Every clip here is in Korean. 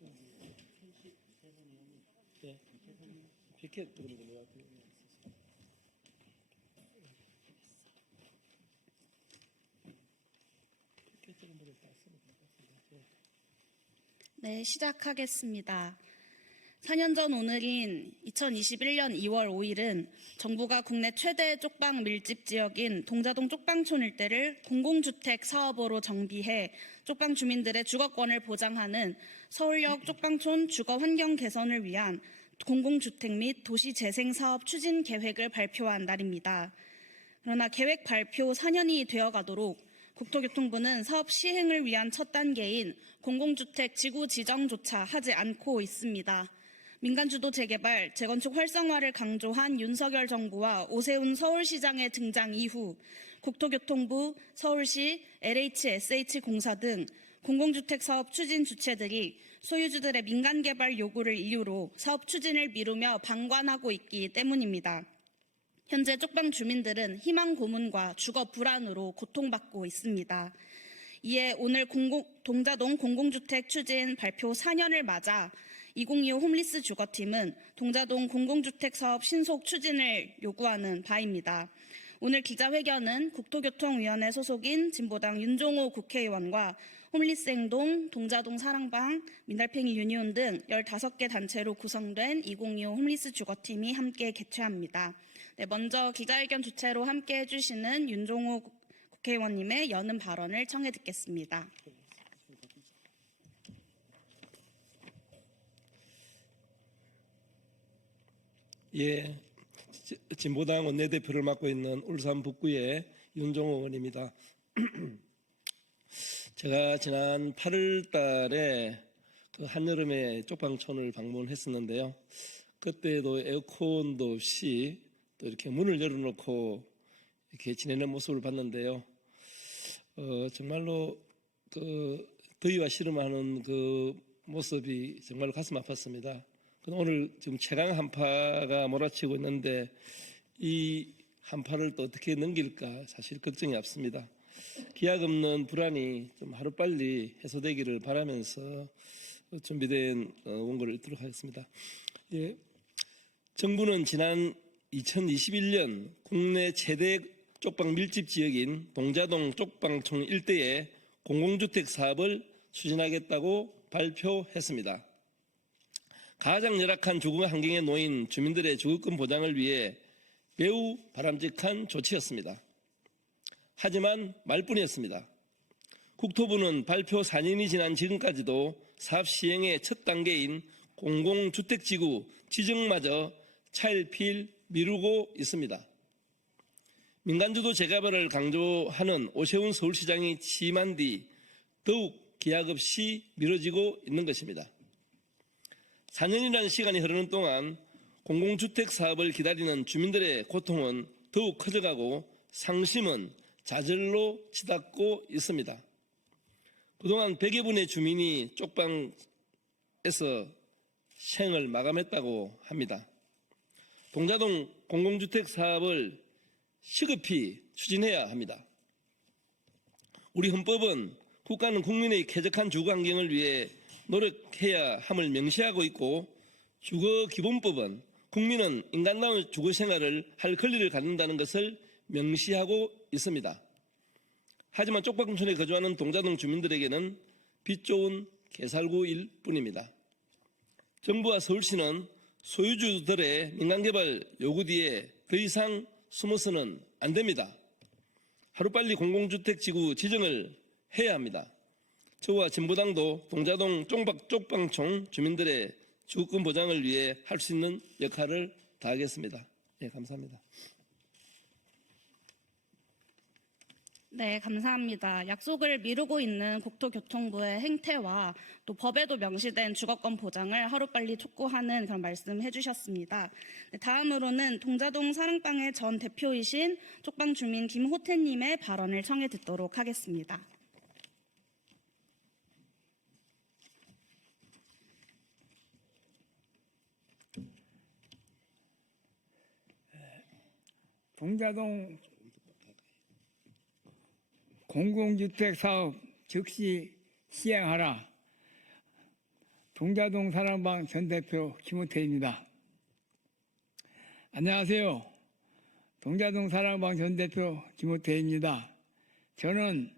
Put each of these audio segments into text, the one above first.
네. 피켓 그런 거 같아요. 네, 시작하겠습니다. 4년 전 오늘인 2021년 2월 5일은 정부가 국내 최대 쪽방 밀집 지역인 동자동 쪽방촌 일대를 공공주택 사업으로 정비해 쪽방 주민들의 주거권을 보장하는 서울역 쪽방촌 주거 환경 개선을 위한 공공주택 및 도시재생 사업 추진 계획을 발표한 날입니다. 그러나 계획 발표 4년이 되어가도록 국토교통부는 사업 시행을 위한 첫 단계인 공공주택 지구 지정조차 하지 않고 있습니다. 민간주도 재개발, 재건축 활성화를 강조한 윤석열 정부와 오세훈 서울시장의 등장 이후 국토교통부, 서울시, LHSH공사 등 공공주택 사업 추진 주체들이 소유주들의 민간개발 요구를 이유로 사업 추진을 미루며 방관하고 있기 때문입니다. 현재 쪽방 주민들은 희망 고문과 주거 불안으로 고통받고 있습니다. 이에 오늘 동자동 공공주택 추진 발표 4년을 맞아 2025 홈리스 주거팀은 동자동 공공주택 사업 신속 추진을 요구하는 바입니다. 오늘 기자회견은 국토교통위원회 소속인 진보당 윤종호 국회의원과 홈리스행동, 동자동 사랑방, 민달팽이 유니온 등 15개 단체로 구성된 2025 홈리스 주거팀이 함께 개최합니다. 네, 먼저 기자회견 주최로 함께 해주시는 윤종호 국회의원님의 여는 발언을 청해 듣겠습니다. 예, 진보당 원내대표를 맡고 있는 울산 북구의 윤종호 의원입니다. 제가 지난 8월 달에 그 한여름에 쪽방촌을 방문했었는데요. 그때도 에어컨도 없이 또 이렇게 문을 열어놓고 이렇게 지내는 모습을 봤는데요. 정말로 그 더위와 씨름하는 그 모습이 정말 가슴 아팠습니다. 오늘 지금 최강 한파가 몰아치고 있는데 이 한파를 또 어떻게 넘길까 사실 걱정이 앞섭니다. 기약 없는 불안이 좀 하루빨리 해소되기를 바라면서 준비된 원고를 읽도록 하겠습니다. 예, 정부는 지난 2021년 국내 최대 쪽방 밀집 지역인 동자동 쪽방촌 일대에 공공주택 사업을 추진하겠다고 발표했습니다. 가장 열악한 주거 환경에 놓인 주민들의 주거권 보장을 위해 매우 바람직한 조치였습니다. 하지만 말뿐이었습니다. 국토부는 발표 4년이 지난 지금까지도 사업 시행의 첫 단계인 공공주택지구 지정마저 차일피일 미루고 있습니다. 민간주도 재개발을 강조하는 오세훈 서울시장이 취임한 뒤 더욱 기약 없이 미뤄지고 있는 것입니다. 4년이라는 시간이 흐르는 동안 공공주택 사업을 기다리는 주민들의 고통은 더욱 커져가고 상심은 좌절로 치닫고 있습니다. 그동안 100여 분의 주민이 쪽방에서 생을 마감했다고 합니다. 동자동 공공주택 사업을 시급히 추진해야 합니다. 우리 헌법은 국가는 국민의 쾌적한 주거 환경을 위해 노력해야 함을 명시하고 있고 주거기본법은 국민은 인간다운 주거생활을 할 권리를 갖는다는 것을 명시하고 있습니다. 하지만 쪽방촌에 거주하는 동자동 주민들에게는 빛 좋은 개살구일 뿐입니다. 정부와 서울시는 소유주들의 민간개발 요구 뒤에 더 이상 숨어서는 안 됩니다. 하루빨리 공공주택지구 지정을 해야 합니다. 저와 진보당도 동자동 쪽방촌 주민들의 주거권 보장을 위해 할 수 있는 역할을 다하겠습니다. 네, 감사합니다. 네, 감사합니다. 약속을 미루고 있는 국토교통부의 행태와 또 법에도 명시된 주거권 보장을 하루빨리 촉구하는 그런 말씀 해주셨습니다. 네, 다음으로는 동자동 사랑방의 전 대표이신 쪽방 주민 김호태님의 발언을 청해 듣도록 하겠습니다. 동자동 공공주택 사업 즉시 시행하라. 동자동 사랑방 전 대표 김우태입니다. 안녕하세요. 동자동 사랑방 전 대표 김우태입니다. 저는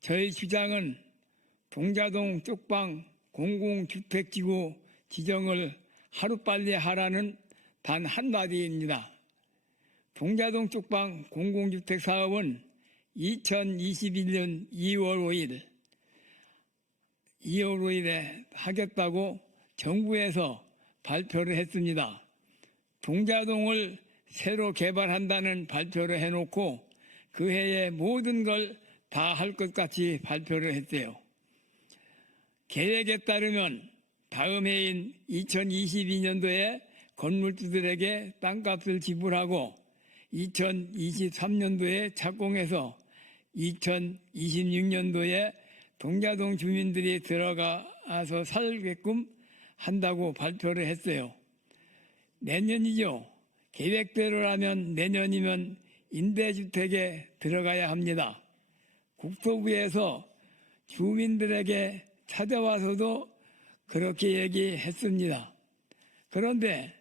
저희 주장은 동자동 쪽방 공공주택지구 지정을 하루빨리 하라는 단 한마디입니다. 동자동 쪽방 공공주택 사업은 2021년 2월 5일에 하겠다고 정부에서 발표를 했습니다. 동자동을 새로 개발한다는 발표를 해놓고 그 해에 모든 걸 다 할 것 같이 발표를 했대요. 계획에 따르면 다음 해인 2022년도에 건물주들에게 땅값을 지불하고 2023년도에 착공해서 2026년도에 동자동 주민들이 들어가서 살게끔 한다고 발표를 했어요. 내년이죠. 계획대로라면 내년이면 임대주택에 들어가야 합니다. 국토부에서 주민들에게 찾아와서도 그렇게 얘기했습니다. 그런데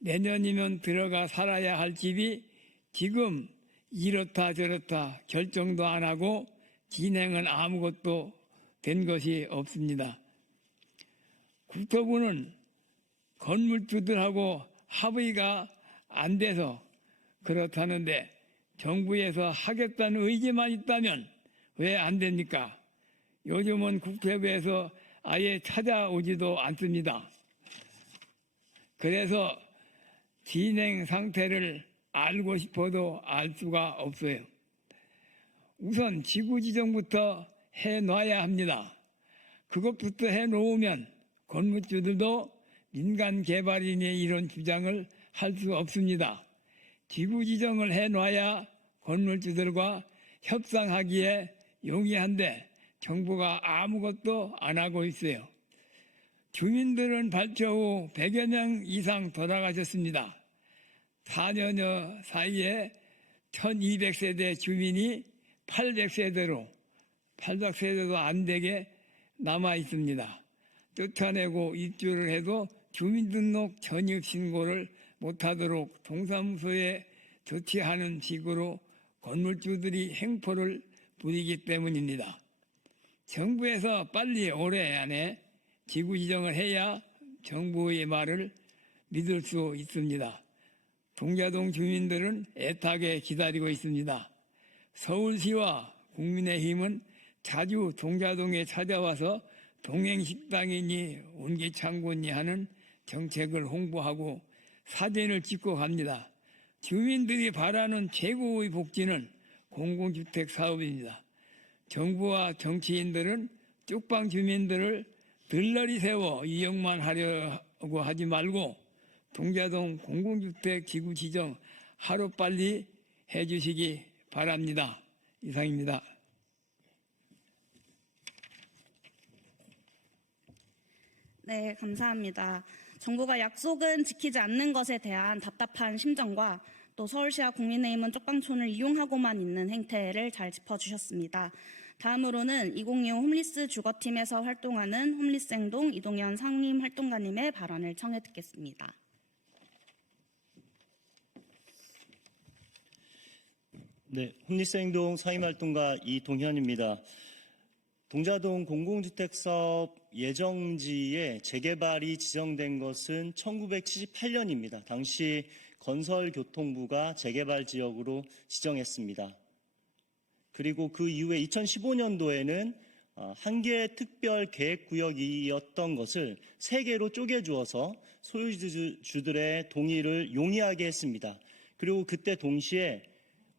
내년이면 들어가 살아야 할 집이 지금 이렇다 저렇다 결정도 안 하고 진행은 아무것도 된 것이 없습니다. 국토부는 건물주들하고 합의가 안 돼서 그렇다는데 정부에서 하겠다는 의지만 있다면 왜 안 됩니까? 요즘은 국토부에서 아예 찾아오지도 않습니다. 그래서 진행 상태를 알고 싶어도 알 수가 없어요. 우선 지구 지정부터 해놔야 합니다. 그것부터 해놓으면 건물주들도 민간 개발인의 이런 주장을 할 수 없습니다. 지구 지정을 해놔야 건물주들과 협상하기에 용이한데 정부가 아무것도 안 하고 있어요. 주민들은 발표 후 100여 명 이상 돌아가셨습니다. 4년여 사이에 1200세대 주민이 800세대도 안 되게 남아 있습니다. 쫓아내고 입주를 해도 주민등록 전입신고를 못하도록 동사무소에 조치하는 식으로 건물주들이 행포를 부리기 때문입니다. 정부에서 빨리 올해 안에 지구 지정을 해야 정부의 말을 믿을 수 있습니다. 동자동 주민들은 애타게 기다리고 있습니다. 서울시와 국민의힘은 자주 동자동에 찾아와서 동행식당이니 온기창고니 하는 정책을 홍보하고 사진을 찍고 갑니다. 주민들이 바라는 최고의 복지는 공공주택 사업입니다. 정부와 정치인들은 쪽방 주민들을 들러리 세워 이용만 하려고 하지 말고 동자동 공공주택 지구 지정 하루빨리 해주시기 바랍니다. 이상입니다. 네, 감사합니다. 정부가 약속은 지키지 않는 것에 대한 답답한 심정과 또 서울시와 국민의힘은 쪽방촌을 이용하고만 있는 행태를 잘 짚어주셨습니다. 다음으로는 2025 홈리스 주거팀에서 활동하는 홈리스행동 이동현 상임활동가님의 발언을 청해 듣겠습니다. 네, 홈리스행동 상임활동가 이동현입니다. 동자동 공공주택사업 예정지에 재개발이 지정된 것은 1978년입니다. 당시 건설교통부가 재개발 지역으로 지정했습니다. 그리고 그 이후에 2015년도에는 한 개의 특별 계획구역이었던 것을 3개로 쪼개주어서 소유주들의 동의를 용이하게 했습니다. 그리고 그때 동시에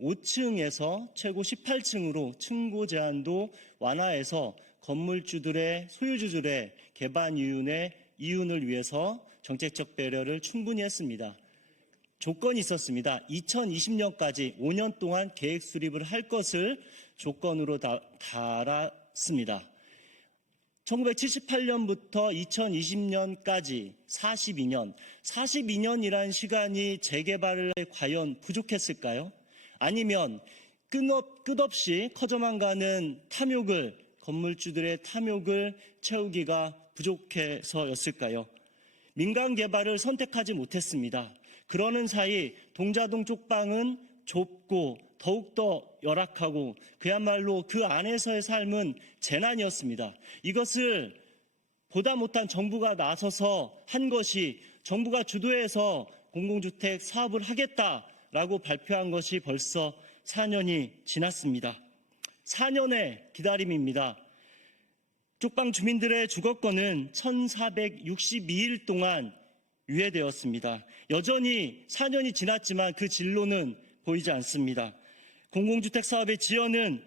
5층에서 최고 18층으로 층고 제한도 완화해서 건물주들의 소유주들의 개발 이윤을 위해서 정책적 배려를 충분히 했습니다. 조건이 있었습니다. 2020년까지 5년 동안 계획 수립을 할 것을 조건으로 달았습니다. 1978년부터 2020년까지 42년이라는 시간이 재개발에 과연 부족했을까요? 아니면 끝없이 커져만 가는 탐욕을 건물주들의 탐욕을 채우기가 부족해서였을까요? 민간 개발을 선택하지 못했습니다. 그러는 사이 동자동 쪽방은 좁고 더욱더 열악하고 그야말로 그 안에서의 삶은 재난이었습니다. 이것을 보다 못한 정부가 나서서 한 것이, 정부가 주도해서 공공주택 사업을 하겠다라고 발표한 것이 벌써 4년이 지났습니다. 4년의 기다림입니다. 쪽방 주민들의 주거권은 1462일 동안 유예되었습니다. 여전히 4년이 지났지만 그 진로는 보이지 않습니다. 공공주택 사업의 지연은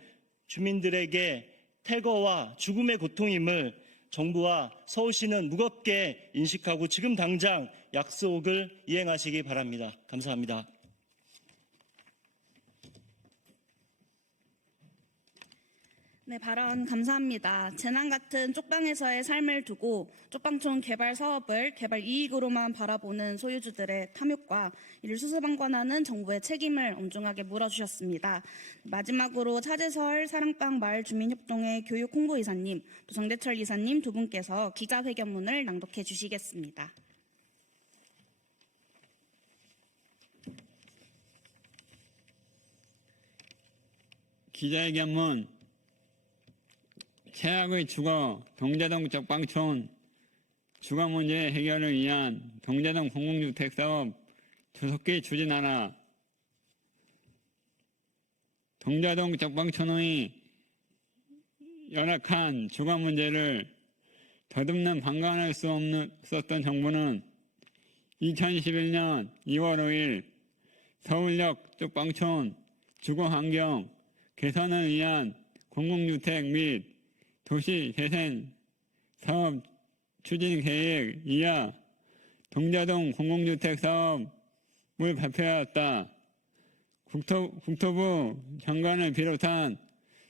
주민들에게 태거와 죽음의 고통임을 정부와 서울시는 무겁게 인식하고 지금 당장 약속을 이행하시기 바랍니다. 감사합니다. 네, 발언 감사합니다. 재난 같은 쪽방에서의 삶을 두고 쪽방촌 개발 사업을 개발 이익으로만 바라보는 소유주들의 탐욕과 이를 수수방관하는 정부의 책임을 엄중하게 물어주셨습니다. 마지막으로 차재설 사랑방 마을 주민협동회 교육 홍보이사님, 또 정대철 이사님 두 분께서 기자회견문을 낭독해 주시겠습니다. 기자회견문 최악의 주거 동자동 쪽방촌 주거 문제 해결을 위한 동자동 공공주택 사업 조속히 추진하라. 동자동 쪽방촌의 열악한 주거 문제를 더듬는 방관할 수 없었던 정부는 2011년 2월 5일 서울역 쪽방촌 주거 환경 개선을 위한 공공주택 및 도시재생 사업 추진 계획 이하 동자동 공공주택 사업을 발표하였다. 국토부 장관을 비롯한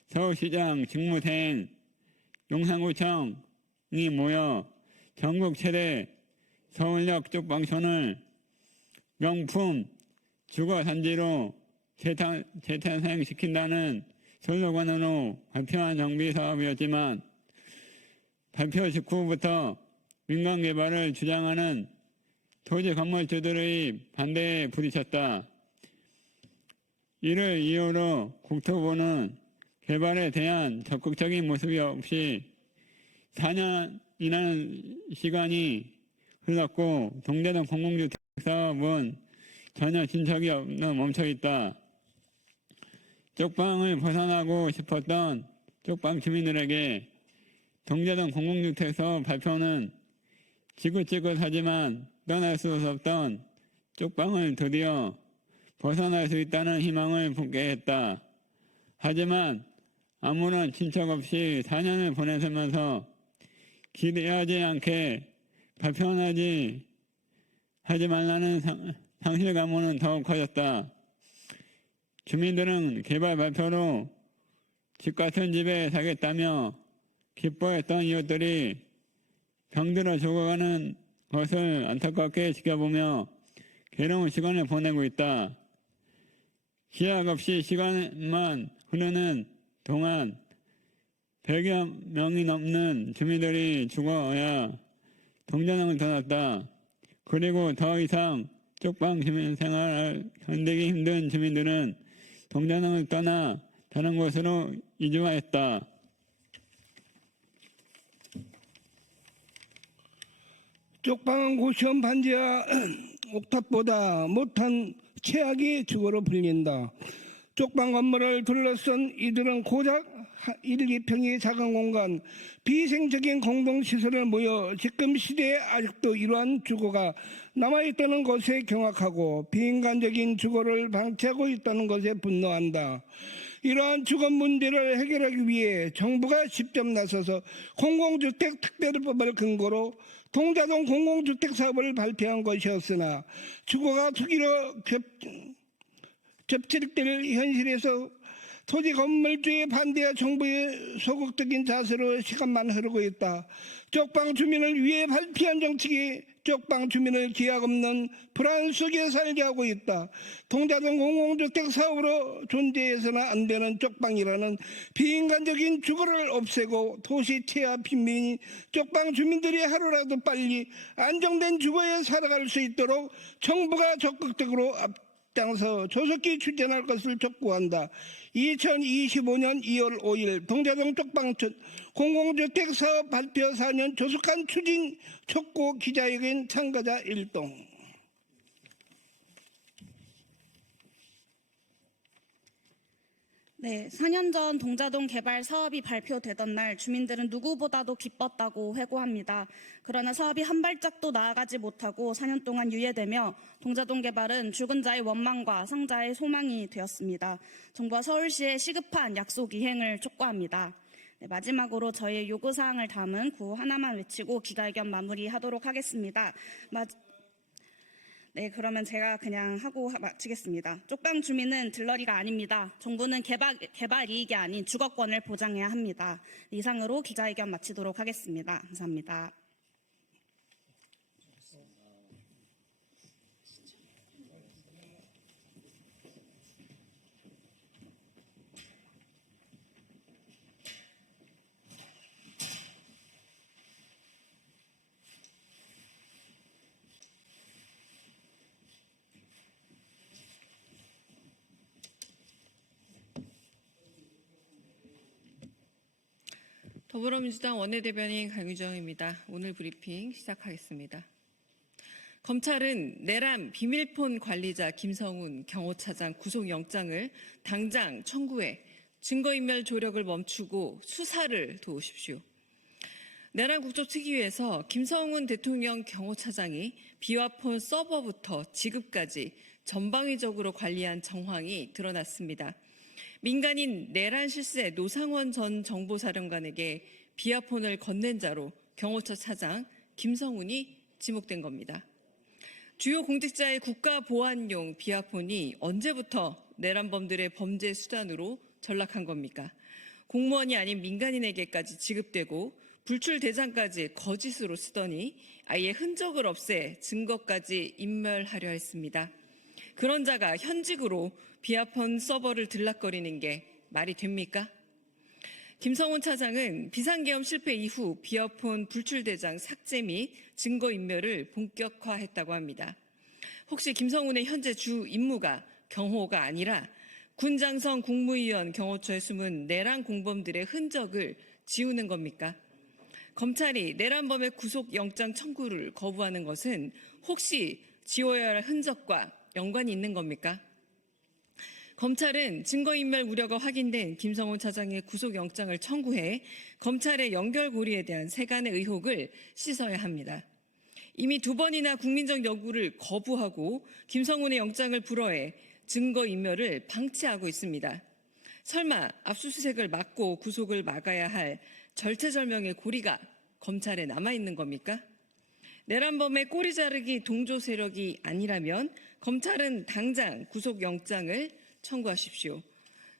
서울시장 직무대행 용산구청이 모여 전국 최대 서울역 쪽방촌을 명품 주거단지로 재탄생시킨다는 슬로건으로 발표한 정비 사업이었지만 발표 직후부터 민간 개발을 주장하는 토지 건물주들의 반대에 부딪혔다. 이를 이유로 국토부는 개발에 대한 적극적인 모습이 없이 4년이라는 시간이 흘렀고 동자동 공공주택 사업은 전혀 진척이 없는 멈춰있다. 쪽방을 벗어나고 싶었던 쪽방 주민들에게 동자동 공공주택 사업 발표는 지긋지긋하지만 떠날 수 없던 쪽방을 드디어 벗어날 수 있다는 희망을 품게 했다. 하지만 아무런 친척 없이 4년을 보내면서 기대하지 않게 발표하지 말라는 상실감은 더욱 커졌다. 주민들은 개발 발표로 집 같은 집에 살겠다며 기뻐했던 이웃들이 병들어 죽어가는 것을 안타깝게 지켜보며 괴로운 시간을 보내고 있다. 기약 없이 시간만 흐르는 동안 100여 명이 넘는 주민들이 죽어야 동자동을 떠났다. 그리고 더 이상 쪽방 주민 생활을 견디기 힘든 주민들은 동자동을 떠나 다른 곳으로 이주하였다. 쪽방은 고시원 반지하 옥탑보다 못한 최악의 주거로 불린다. 쪽방 건물을 둘러싼 이들은 고작 1~2평의 작은 공간, 비생적인 공동시설을 모여 지금 시대에 아직도 이러한 주거가 남아있다는 것에 경악하고 비인간적인 주거를 방치하고 있다는 것에 분노한다. 이러한 주거 문제를 해결하기 위해 정부가 직접 나서서 공공주택 특별법을 근거로 동자동 공공주택 사업을 발표한 것이었으나 주거가 투기로 겹칠 때를 현실에서 토지 건물주의 반대와 정부의 소극적인 자세로 시간만 흐르고 있다. 쪽방 주민을 위해 발표한 정책이 쪽방 주민을 기약 없는 불안 속에 살게 하고 있다. 동자동 공공주택 사업으로 존재해서는 안 되는 쪽방이라는 비인간적인 주거를 없애고 도시 체화 빈민 쪽방 주민들이 하루라도 빨리 안정된 주거에 살아갈 수 있도록 정부가 적극적으로 앞장서 조속히 추진할 것을 촉구한다. 2025년 2월 5일 동자동 쪽방 공공주택 사업 발표 4년 조속한 추진 촉구 기자회견 참가자 1동. 네, 4년 전 동자동 개발 사업이 발표되던 날 주민들은 누구보다도 기뻤다고 회고합니다. 그러나 사업이 한 발짝도 나아가지 못하고 4년 동안 유예되며 동자동 개발은 죽은 자의 원망과 상자의 소망이 되었습니다. 정부와 서울시의 시급한 약속 이행을 촉구합니다. 네, 마지막으로 저희의 요구사항을 담은 구호 하나만 외치고 기자회견 마무리하도록 하겠습니다. 네, 그러면 제가 그냥 하고 마치겠습니다. 쪽방 주민은 들러리가 아닙니다. 정부는 개발 이익이 아닌 주거권을 보장해야 합니다. 이상으로 기자회견 마치도록 하겠습니다. 감사합니다. 더불어민주당 원내대변인 강유정입니다. 오늘 브리핑 시작하겠습니다. 검찰은 내란 비밀폰 관리자 김성훈 경호차장 구속영장을 당장 청구해 증거인멸 조력을 멈추고 수사를 도우십시오. 내란 국조특위에서 김성훈 대통령 경호차장이 비화폰 서버부터 지급까지 전방위적으로 관리한 정황이 드러났습니다. 민간인 내란 실세 노상원 전 정보사령관에게 비화폰을 건넨 자로 경호처 차장 김성훈이 지목된 겁니다. 주요 공직자의 국가보안용 비화폰이 언제부터 내란범들의 범죄 수단으로 전락한 겁니까? 공무원이 아닌 민간인에게까지 지급되고 불출대장까지 거짓으로 쓰더니 아예 흔적을 없애 증거까지 인멸하려 했습니다. 그런 자가 현직으로 비화폰 서버를 들락거리는 게 말이 됩니까? 김성훈 차장은 비상계엄 실패 이후 비화폰 불출대장 삭제 및 증거인멸을 본격화했다고 합니다. 혹시 김성훈의 현재 주 임무가 경호가 아니라 군장성 국무위원 경호처에 숨은 내란 공범들의 흔적을 지우는 겁니까? 검찰이 내란범의 구속영장 청구를 거부하는 것은 혹시 지워야 할 흔적과 연관이 있는 겁니까? 검찰은 증거인멸 우려가 확인된 김성훈 차장의 구속영장을 청구해 검찰의 연결고리에 대한 세간의 의혹을 씻어야 합니다. 이미 2번이나 국민적 요구를 거부하고 김성훈의 영장을 불허해 증거인멸을 방치하고 있습니다. 설마 압수수색을 막고 구속을 막아야 할 절체절명의 고리가 검찰에 남아있는 겁니까? 내란범의 꼬리 자르기 동조 세력이 아니라면 검찰은 당장 구속영장을 청구하십시오.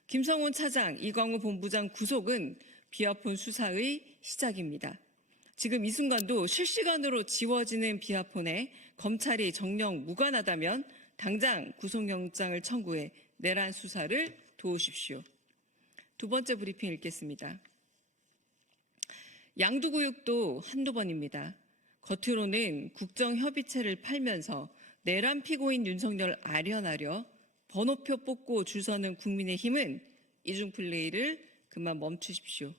김성훈 차장, 이광우 본부장 구속은 비화폰 수사의 시작입니다. 지금 이 순간도 실시간으로 지워지는 비화폰에 검찰이 정녕 무관하다면 당장 구속영장을 청구해 내란 수사를 도우십시오. 두 번째 브리핑 읽겠습니다. 양두구육도 한두 번입니다. 겉으로는 국정협의체를 팔면서 내란 피고인 윤석열 아련하려 번호표 뽑고 줄 서는 국민의힘은 이중플레이를 그만 멈추십시오.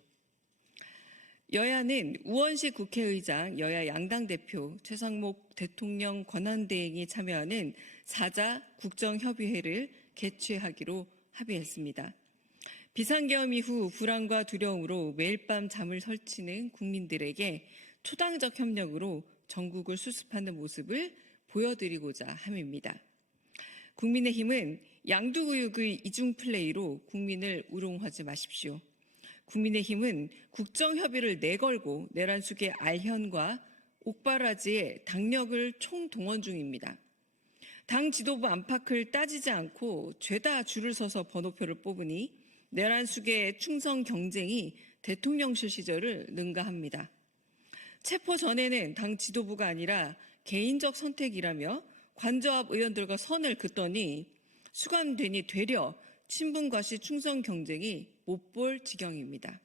여야는 우원식 국회의장, 여야 양당 대표, 최상목 대통령 권한대행이 참여하는 4자 국정협의회를 개최하기로 합의했습니다. 비상계엄 이후 불안과 두려움으로 매일 밤 잠을 설치는 국민들에게 초당적 협력으로 전국을 수습하는 모습을 보여드리고자 함입니다. 국민의힘은 양두구육의 이중플레이로 국민을 우롱하지 마십시오. 국민의힘은 국정협의를 내걸고 내란 속의 알현과 옥바라지의 당력을 총동원 중입니다. 당 지도부 안팎을 따지지 않고 죄다 줄을 서서 번호표를 뽑으니 내란 수계의 충성 경쟁이 대통령실 시절을 능가합니다. 체포 전에는 당 지도부가 아니라 개인적 선택이라며 관저앞 의원들과 선을 긋더니 수감되니 되려 친분과시 충성 경쟁이 못 볼 지경입니다.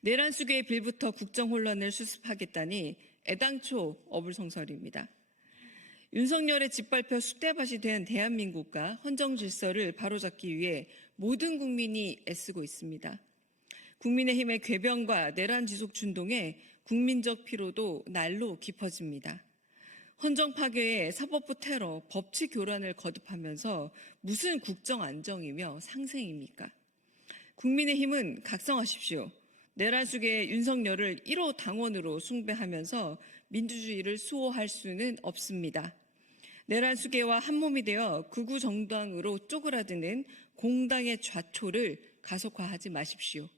내란 수계의 빌부터 국정 혼란을 수습하겠다니 애당초 어불성설입니다. 윤석열의 짓밟혀 쑥대밭이 된 대한민국과 헌정 질서를 바로잡기 위해 모든 국민이 애쓰고 있습니다. 국민의힘의 궤변과 내란 지속 준동에 국민적 피로도 날로 깊어집니다. 헌정 파괴에 사법부 테러, 법치 교란을 거듭하면서 무슨 국정 안정이며 상생입니까? 국민의힘은 각성하십시오. 내란 수계의 윤석열을 1호 당원으로 숭배하면서 민주주의를 수호할 수는 없습니다. 내란 수계와 한몸이 되어 극우 정당으로 쪼그라드는 공당의 좌초를 가속화하지 마십시오.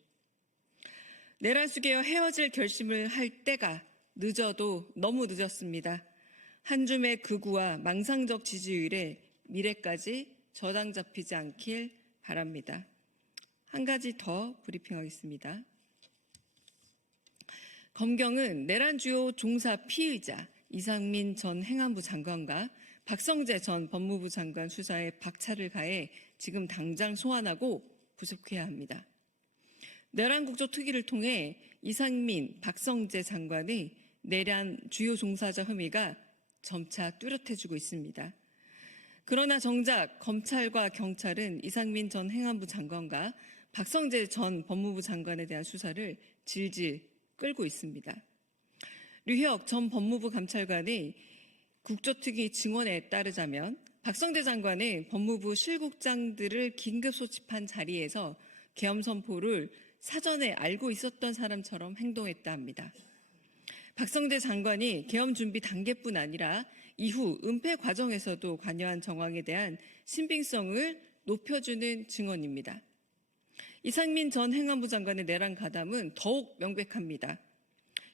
내란 수계와 헤어질 결심을 할 때가 늦어도 너무 늦었습니다. 한 줌의 극우와 망상적 지지율에 미래까지 저당 잡히지 않길 바랍니다. 한 가지 더 브리핑하겠습니다. 검경은 내란 주요 종사 피의자 이상민 전 행안부 장관과 박성재 전 법무부 장관 수사에 박차를 가해 지금 당장 소환하고 구속해야 합니다. 내란 국조특위를 통해 이상민, 박성재 장관의 내란 주요 종사자 혐의가 점차 뚜렷해지고 있습니다. 그러나 정작 검찰과 경찰은 이상민 전 행안부 장관과 박성재 전 법무부 장관에 대한 수사를 질질 끌고 있습니다. 류혁 전 법무부 감찰관의 국조특위 증언에 따르자면 박성재 장관은 법무부 실국장들을 긴급 소집한 자리에서 계엄 선포를 사전에 알고 있었던 사람처럼 행동했다 합니다. 박성재 장관이 계엄 준비 단계뿐 아니라 이후 은폐 과정에서도 관여한 정황에 대한 신빙성을 높여주는 증언입니다. 이상민 전 행안부 장관의 내란 가담은 더욱 명백합니다.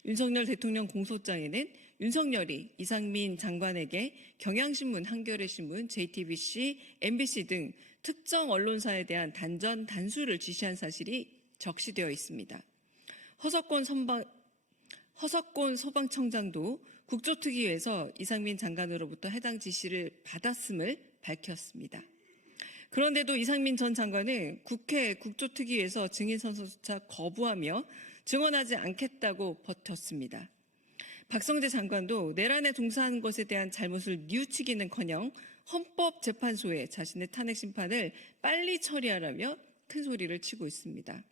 윤석열 대통령 공소장에는 윤석열이 이상민 장관에게 경향신문, 한겨레신문, JTBC, MBC 등 특정 언론사에 대한 단전, 단수를 지시한 사실이 적시되어 있습니다. 허석권 소방청장도 국조특위에서 이상민 장관으로부터 해당 지시를 받았음을 밝혔습니다. 그런데도 이상민 전 장관은 국회 국조특위에서 증인선서조차 거부하며 증언하지 않겠다고 버텼습니다. 박성재 장관도 내란에 종사한 것에 대한 잘못을 뉘우치기는커녕 헌법재판소에 자신의 탄핵 심판을 빨리 처리하라며 큰 소리를 치고 있습니다.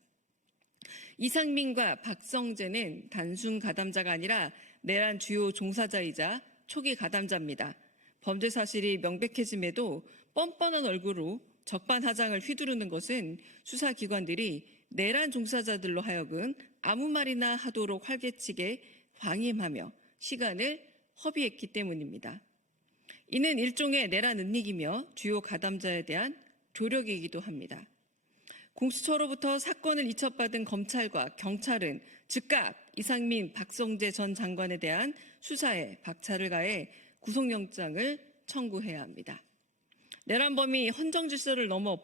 이상민과 박성재는 단순 가담자가 아니라 내란 주요 종사자이자 초기 가담자입니다. 범죄 사실이 명백해짐에도 뻔뻔한 얼굴로 적반하장을 휘두르는 것은 수사기관들이 내란 종사자들로 하여금 아무 말이나 하도록 활개치게 방임하며 시간을 허비했기 때문입니다. 이는 일종의 내란 은닉이며 주요 가담자에 대한 조력이기도 합니다. 공수처로부터 사건을 이첩받은 검찰과 경찰은 즉각 이상민, 박성재 전 장관에 대한 수사에 박차를 가해 구속영장을 청구해야 합니다. 내란범이 헌정질서를 넘어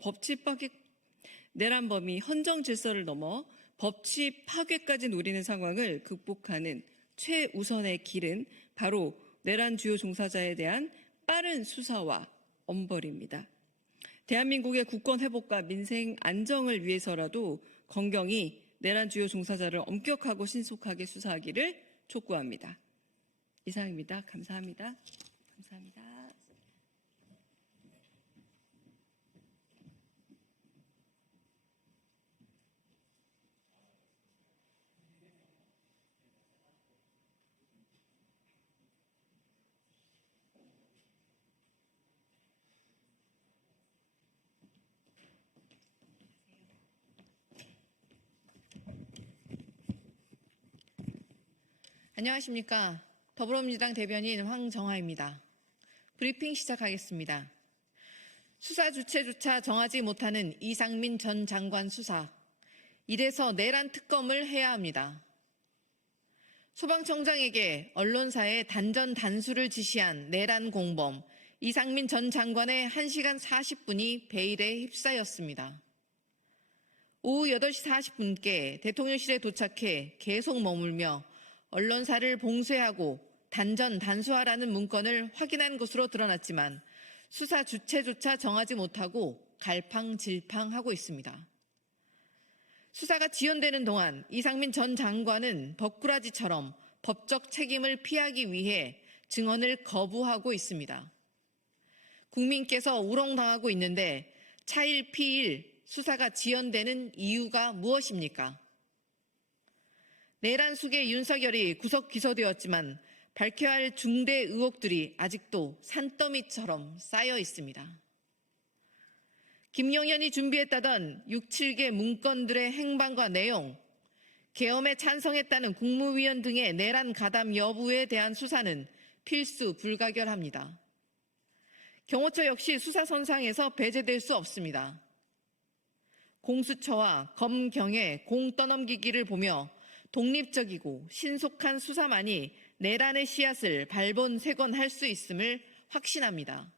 법치 파괴까지 노리는 상황을 극복하는 최우선의 길은 바로 내란 주요 종사자에 대한 빠른 수사와 엄벌입니다. 대한민국의 국권 회복과 민생 안정을 위해서라도 검경이 내란 주요 종사자를 엄격하고 신속하게 수사하기를 촉구합니다. 이상입니다. 감사합니다. 감사합니다. 안녕하십니까. 더불어민주당 대변인 황정화입니다. 브리핑 시작하겠습니다. 수사 주체조차 정하지 못하는 이상민 전 장관 수사. 이래서 내란 특검을 해야 합니다. 소방청장에게 언론사에 단전 단수를 지시한 내란 공범 이상민 전 장관의 1시간 40분이 베일에 휩싸였습니다. 오후 8시 40분께 대통령실에 도착해 계속 머물며 언론사를 봉쇄하고 단전 단수하라는 문건을 확인한 것으로 드러났지만 수사 주체조차 정하지 못하고 갈팡질팡하고 있습니다. 수사가 지연되는 동안 이상민 전 장관은 버꾸라지처럼 법적 책임을 피하기 위해 증언을 거부하고 있습니다. 국민께서 우롱당하고 있는데 차일피일 수사가 지연되는 이유가 무엇입니까? 내란 속에 윤석열이 구속 기소되었지만 밝혀야 할 중대 의혹들이 아직도 산더미처럼 쌓여 있습니다. 김용현이 준비했다던 6, 7개 문건들의 행방과 내용, 계엄에 찬성했다는 국무위원 등의 내란 가담 여부에 대한 수사는 필수 불가결합니다. 경호처 역시 수사선상에서 배제될 수 없습니다. 공수처와 검경의 공 떠넘기기를 보며 독립적이고 신속한 수사만이 내란의 씨앗을 발본색원할 수 있음을 확신합니다.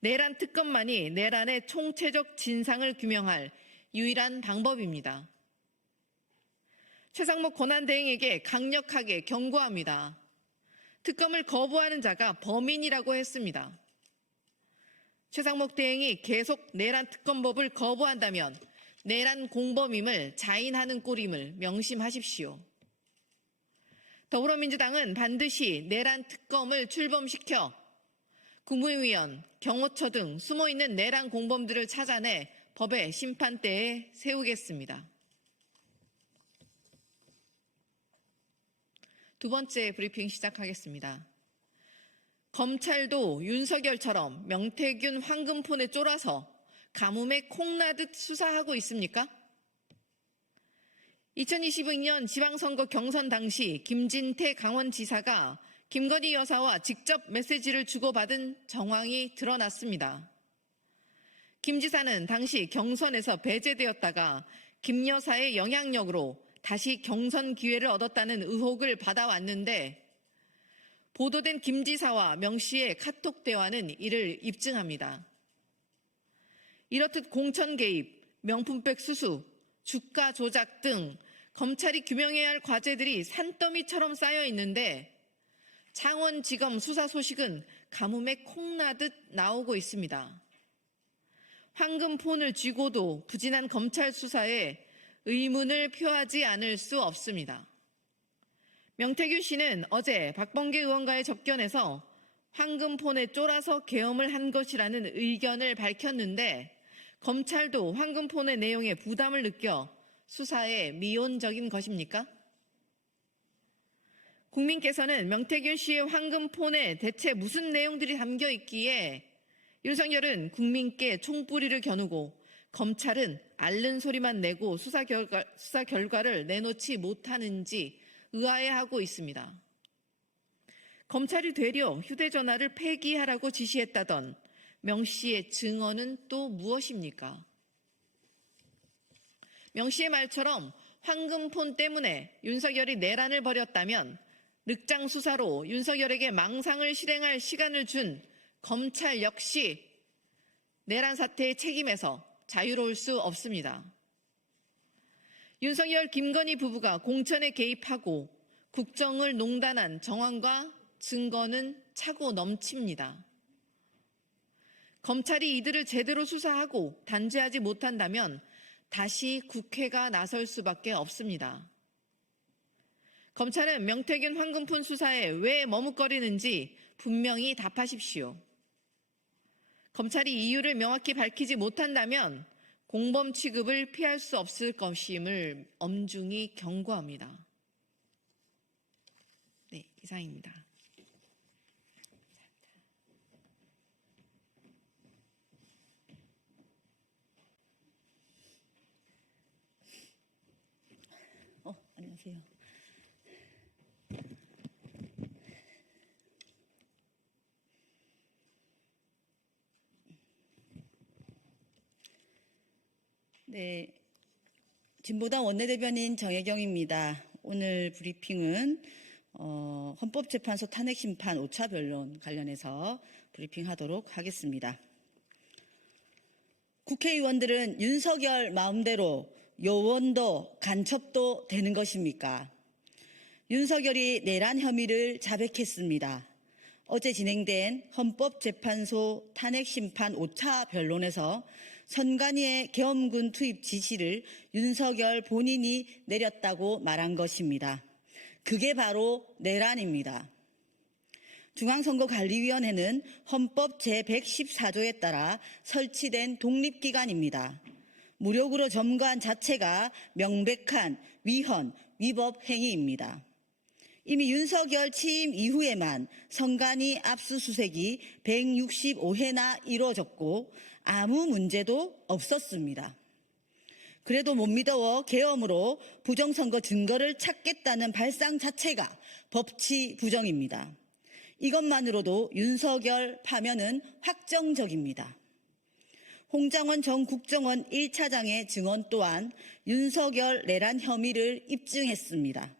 내란 특검만이 내란의 총체적 진상을 규명할 유일한 방법입니다. 최상목 권한대행에게 강력하게 경고합니다. 특검을 거부하는 자가 범인이라고 했습니다. 최상목 대행이 계속 내란 특검법을 거부한다면 내란 공범임을 자인하는 꼴임을 명심하십시오. 더불어민주당은 반드시 내란 특검을 출범시켜 국무위원, 경호처 등 숨어있는 내란 공범들을 찾아내 법의 심판대에 세우겠습니다. 두 번째 브리핑 시작하겠습니다. 검찰도 윤석열처럼 명태균 황금폰에 쫄아서 가뭄에 콩나듯 수사하고 있습니까? 2022년 지방선거 경선 당시 김진태 강원지사가 김건희 여사와 직접 메시지를 주고받은 정황이 드러났습니다. 김 지사는 당시 경선에서 배제되었다가 김 여사의 영향력으로 다시 경선 기회를 얻었다는 의혹을 받아왔는데 보도된 김 지사와 명 씨의 카톡 대화는 이를 입증합니다. 이렇듯 공천 개입, 명품백 수수, 주가 조작 등 검찰이 규명해야 할 과제들이 산더미처럼 쌓여 있는데 창원지검 수사 소식은 가뭄에 콩나듯 나오고 있습니다. 황금폰을 쥐고도 부진한 검찰 수사에 의문을 표하지 않을 수 없습니다. 명태균 씨는 어제 박범계 의원과의 접견에서 황금폰에 쫄아서 계엄을 한 것이라는 의견을 밝혔는데 검찰도 황금폰의 내용에 부담을 느껴 수사에 미온적인 것입니까? 국민께서는 명태균 씨의 황금폰에 대체 무슨 내용들이 담겨 있기에 윤석열은 국민께 총뿌리를 겨누고 검찰은 앓는 소리만 내고 수사 결과를 내놓지 못하는지 의아해하고 있습니다. 검찰이 되려 휴대전화를 폐기하라고 지시했다던 명 씨의 증언은 또 무엇입니까? 명 씨의 말처럼 황금폰 때문에 윤석열이 내란을 벌였다면 늑장 수사로 윤석열에게 망상을 실행할 시간을 준 검찰 역시 내란 사태의 책임에서 자유로울 수 없습니다. 윤석열, 김건희 부부가 공천에 개입하고 국정을 농단한 정황과 증거는 차고 넘칩니다. 검찰이 이들을 제대로 수사하고 단죄하지 못한다면 다시 국회가 나설 수밖에 없습니다. 검찰은 명태균 황금폰 수사에 왜 머뭇거리는지 분명히 답하십시오. 검찰이 이유를 명확히 밝히지 못한다면 공범 취급을 피할 수 없을 것임을 엄중히 경고합니다. 네, 이상입니다. 안녕하세요. 네, 진보당 원내대변인 정혜경입니다. 오늘 브리핑은 헌법재판소 탄핵심판 5차 변론 관련해서 브리핑하도록 하겠습니다. 국회의원들은 윤석열 마음대로 요원도 간첩도 되는 것입니까? 윤석열이 내란 혐의를 자백했습니다. 어제 진행된 헌법재판소 탄핵심판 5차 변론에서 선관위의 계엄군 투입 지시를 윤석열 본인이 내렸다고 말한 것입니다. 그게 바로 내란입니다. 중앙선거관리위원회는 헌법 제114조에 따라 설치된 독립기관입니다. 무력으로 점거한 자체가 명백한 위헌, 위법 행위입니다. 이미 윤석열 취임 이후에만 선관위 압수수색이 165회나 이루어졌고 아무 문제도 없었습니다. 그래도 못 믿어워 계엄으로 부정선거 증거를 찾겠다는 발상 자체가 법치 부정입니다. 이것만으로도 윤석열 파면은 확정적입니다. 홍장원 전 국정원 1차장의 증언 또한 윤석열 내란 혐의를 입증했습니다.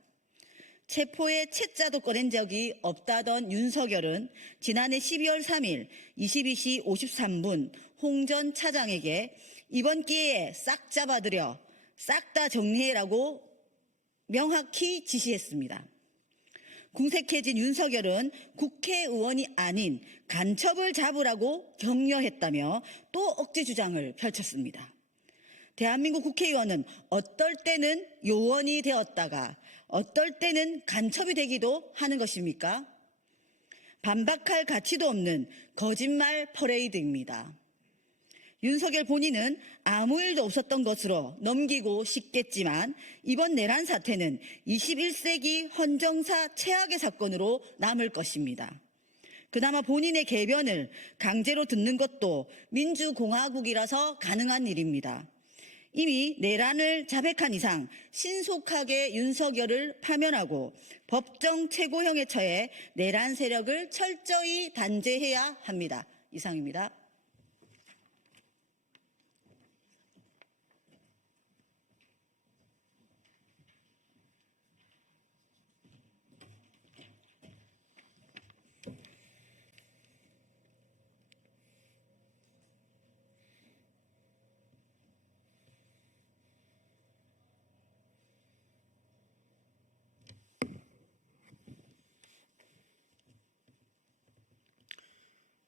체포의 채자도 꺼낸 적이 없다던 윤석열은 지난해 12월 3일 22시 53분 홍 전 차장에게 이번 기회에 싹 잡아들여 싹 다 정리해라고 명확히 지시했습니다. 궁색해진 윤석열은 국회의원이 아닌 간첩을 잡으라고 격려했다며 또 억지 주장을 펼쳤습니다. 대한민국 국회의원은 어떨 때는 요원이 되었다가 어떨 때는 간첩이 되기도 하는 것입니까? 반박할 가치도 없는 거짓말 퍼레이드입니다. 윤석열 본인은 아무 일도 없었던 것으로 넘기고 싶겠지만 이번 내란 사태는 21세기 헌정사 최악의 사건으로 남을 것입니다. 그나마 본인의 개변을 강제로 듣는 것도 민주공화국이라서 가능한 일입니다. 이미 내란을 자백한 이상 신속하게 윤석열을 파면하고 법정 최고형에 처해 내란 세력을 철저히 단죄해야 합니다. 이상입니다.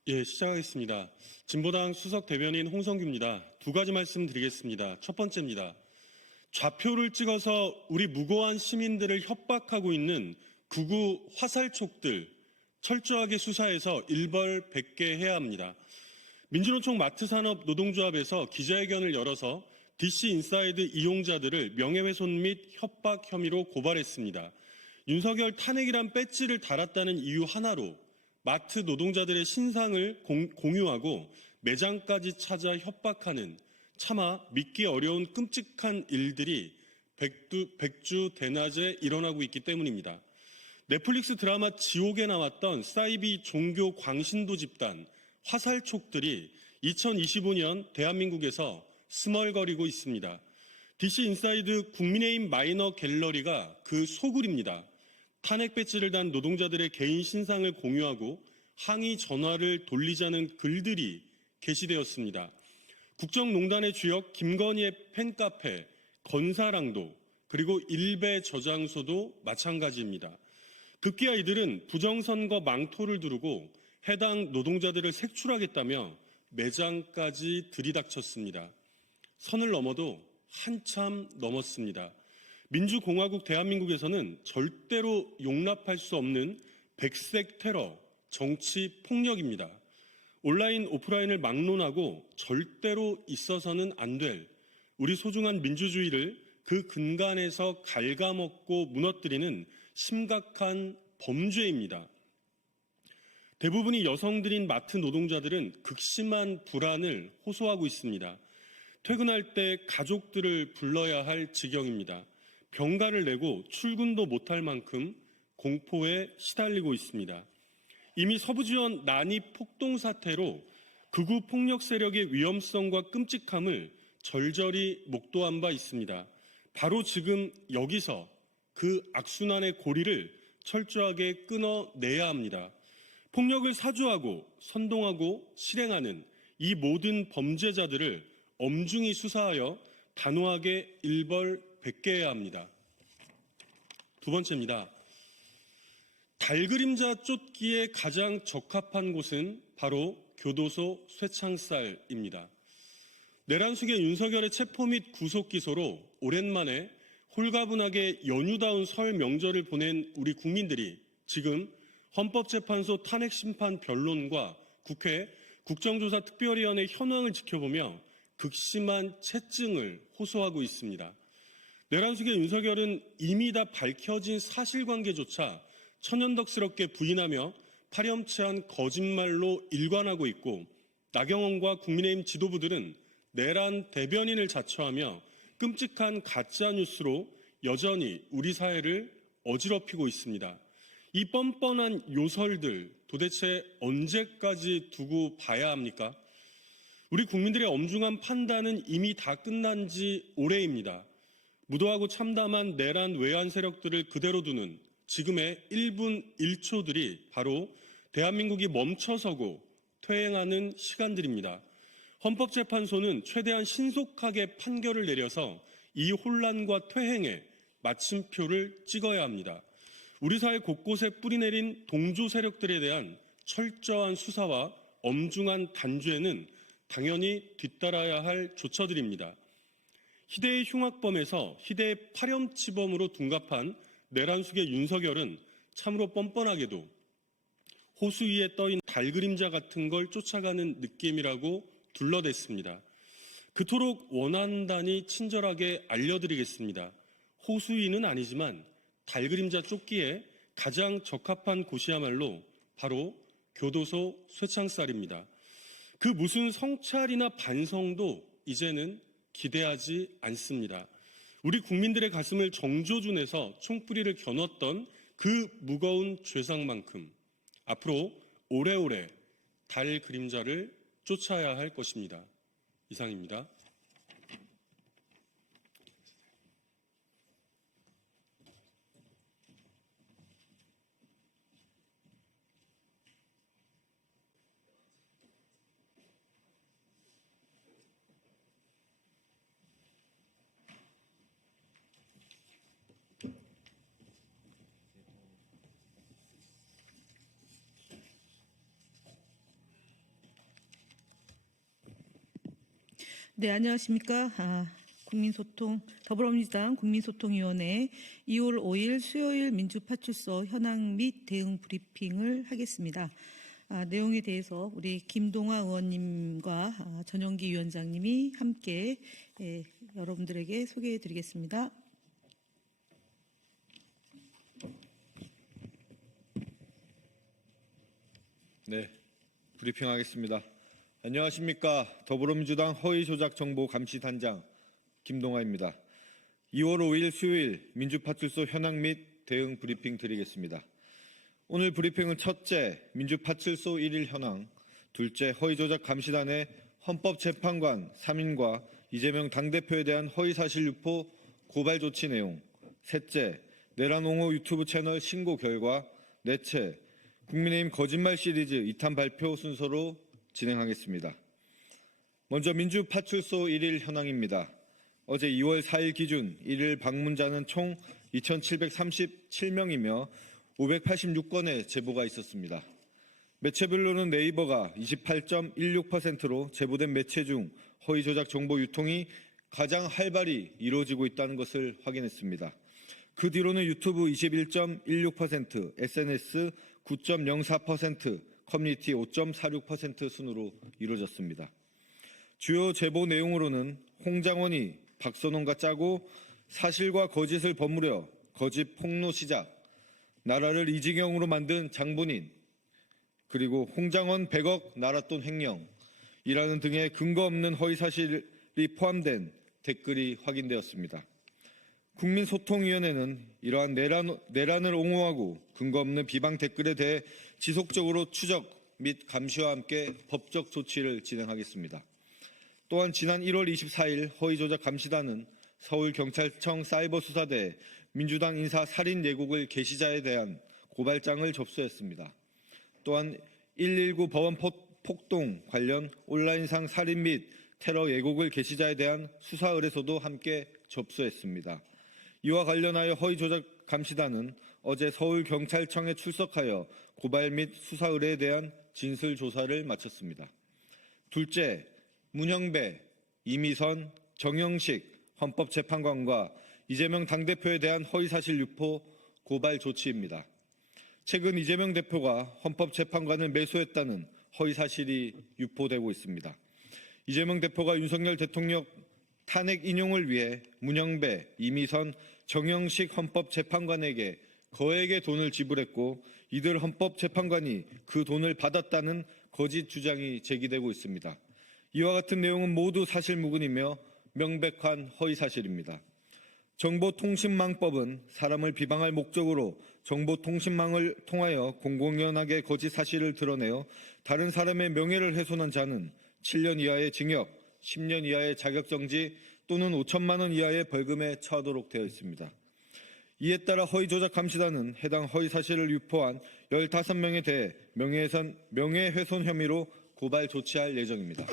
예, 시작하겠습니다. 진보당 수석 대변인 홍성규입니다. 두 가지 말씀드리겠습니다. 첫 번째입니다. 좌표를 찍어서 우리 무고한 시민들을 협박하고 있는 극우 화살촉들 철저하게 수사해서 일벌백계 해야 합니다. 민주노총 마트산업 노동조합에서 기자회견을 열어서 DC인사이드 이용자들을 명예훼손 및 협박 혐의로 고발했습니다. 윤석열 탄핵이란 배지를 달았다는 이유 하나로 마트 노동자들의 신상을 공유하고 매장까지 찾아 협박하는 차마 믿기 어려운 끔찍한 일들이 백주 대낮에 일어나고 있기 때문입니다. 넷플릭스 드라마 지옥에 나왔던 사이비 종교 광신도 집단 화살촉들이 2025년 대한민국에서 스멀거리고 있습니다. DC인사이드 국민의힘 마이너 갤러리가 그 소굴입니다. 탄핵 배지를 단 노동자들의 개인 신상을 공유하고 항의 전화를 돌리자는 글들이 게시되었습니다. 국정농단의 주역 김건희의 팬카페 건사랑도 그리고 일베 저장소도 마찬가지입니다. 급기야 이들은 부정선거 망토를 두르고 해당 노동자들을 색출하겠다며 매장까지 들이닥쳤습니다. 선을 넘어도 한참 넘었습니다. 민주공화국 대한민국에서는 절대로 용납할 수 없는 백색 테러, 정치 폭력입니다. 온라인, 오프라인을 막론하고 절대로 있어서는 안 될 우리 소중한 민주주의를 그 근간에서 갉아먹고 무너뜨리는 심각한 범죄입니다. 대부분이 여성들인 마트 노동자들은 극심한 불안을 호소하고 있습니다. 퇴근할 때 가족들을 불러야 할 지경입니다. 병가를 내고 출근도 못할 만큼 공포에 시달리고 있습니다. 이미 서부지원 난입 폭동 사태로 극우 폭력 세력의 위험성과 끔찍함을 절절히 목도한 바 있습니다. 바로 지금 여기서 그 악순환의 고리를 철저하게 끊어내야 합니다. 폭력을 사주하고 선동하고 실행하는 이 모든 범죄자들을 엄중히 수사하여 단호하게 일벌백계해야 합니다. 두 번째입니다. 달그림자 쫓기에 가장 적합한 곳은 바로 교도소 쇠창살입니다. 내란숙의 윤석열의 체포 및 구속 기소로 오랜만에 홀가분하게 연휴다운 설 명절을 보낸 우리 국민들이 지금 헌법재판소 탄핵심판 변론과 국회 국정조사특별위원회 현황을 지켜보며 극심한 채증을 호소하고 있습니다. 내란숙의 윤석열은 이미 다 밝혀진 사실관계조차 천연덕스럽게 부인하며 파렴치한 거짓말로 일관하고 있고, 나경원과 국민의힘 지도부들은 내란 대변인을 자처하며 끔찍한 가짜뉴스로 여전히 우리 사회를 어지럽히고 있습니다. 이 뻔뻔한 요설들 도대체 언제까지 두고 봐야 합니까? 우리 국민들의 엄중한 판단은 이미 다 끝난 지 오래입니다. 무도하고 참담한 내란 외환 세력들을 그대로 두는 지금의 1분 1초들이 바로 대한민국이 멈춰서고 퇴행하는 시간들입니다. 헌법재판소는 최대한 신속하게 판결을 내려서 이 혼란과 퇴행에 마침표를 찍어야 합니다. 우리 사회 곳곳에 뿌리내린 동조 세력들에 대한 철저한 수사와 엄중한 단죄는 당연히 뒤따라야 할 조처들입니다. 희대의 흉악범에서 희대의 파렴치범으로 둔갑한 내란숙의 윤석열은 참으로 뻔뻔하게도 호수 위에 떠인 달그림자 같은 걸 쫓아가는 느낌이라고 둘러댔습니다. 그토록 원한다니 친절하게 알려드리겠습니다. 호수 위는 아니지만 달그림자 쫓기에 가장 적합한 곳이야말로 바로 교도소 쇠창살입니다. 그 무슨 성찰이나 반성도 이제는 기대하지 않습니다. 우리 국민들의 가슴을 정조준해서 총뿌리를 겨눴던 그 무거운 죄상만큼 앞으로 오래오래 달 그림자를 쫓아야 할 것입니다. 이상입니다. 네, 안녕하십니까. 더불어민주당 국민소통위원회 2월 5일 수요일 민주파출소 현황 및 대응 브리핑을 하겠습니다. 내용에 대해서 우리 김동화 의원님과 전용기 위원장님이 함께 여러분들에게 소개해 드리겠습니다. 네, 브리핑하겠습니다. 안녕하십니까. 더불어민주당 허위조작정보감시단장 김동아입니다. 2월 5일 수요일 민주파출소 현황 및 대응 브리핑 드리겠습니다. 오늘 브리핑은 첫째, 민주파출소 1일 현황, 둘째, 허위조작감시단의 헌법재판관 3인과 이재명 당대표에 대한 허위사실 유포 고발 조치 내용, 셋째, 내란 옹호 유튜브 채널 신고 결과, 넷째, 국민의힘 거짓말 시리즈 2탄 발표 순서로 진행하겠습니다. 먼저 민주파출소 1일 현황입니다. 어제 2월 4일 기준 1일 방문자는 총 2,737명이며 586건의 제보가 있었습니다. 매체별로는 네이버가 28.16%로 제보된 매체 중 허위 조작 정보 유통이 가장 활발히 이루어지고 있다는 것을 확인했습니다. 그 뒤로는 유튜브 21.16%, SNS 9.04%, 커뮤니티 5.46% 순으로 이루어졌습니다. 주요 제보 내용으로는 홍장원이 박선원과 짜고 사실과 거짓을 버무려 거짓 폭로 시작, 나라를 이지경으로 만든 장본인, 그리고 홍장원 100억 나랏돈 횡령이라는 등의 근거 없는 허위사실이 포함된 댓글이 확인되었습니다. 국민소통위원회는 이러한 내란을 옹호하고 근거 없는 비방 댓글에 대해 지속적으로 추적 및 감시와 함께 법적 조치를 진행하겠습니다. 또한 지난 1월 24일 허위조작감시단은 서울경찰청 사이버수사대에 민주당 인사 살인 예고글 게시자에 대한 고발장을 접수했습니다. 또한 119 법원 폭동 관련 온라인상 살인 및 테러 예고글 게시자에 대한 수사 의뢰서도 함께 접수했습니다. 이와 관련하여 허위 조작 감시단은 어제 서울경찰청에 출석하여 고발 및 수사 의뢰에 대한 진술 조사를 마쳤습니다. 둘째, 문형배, 이미선, 정영식 헌법재판관과 이재명 당대표에 대한 허위사실 유포 고발 조치입니다. 최근 이재명 대표가 헌법재판관을 매수했다는 허위사실이 유포되고 있습니다. 이재명 대표가 윤석열 대통령 탄핵 인용을 위해 문형배, 이미선, 정영식 헌법재판관에게 거액의 돈을 지불했고 이들 헌법재판관이 그 돈을 받았다는 거짓 주장이 제기되고 있습니다. 이와 같은 내용은 모두 사실무근이며 명백한 허위사실입니다. 정보통신망법은 사람을 비방할 목적으로 정보통신망을 통하여 공공연하게 거짓 사실을 드러내어 다른 사람의 명예를 훼손한 자는 7년 이하의 징역, 10년 이하의 자격정지 또는 5천만 원 이하의 벌금에 처하도록 되어 있습니다. 이에 따라 허위조작감시단은 해당 허위사실을 유포한 15명에 대해 명예훼손 혐의로 고발 조치할 예정입니다.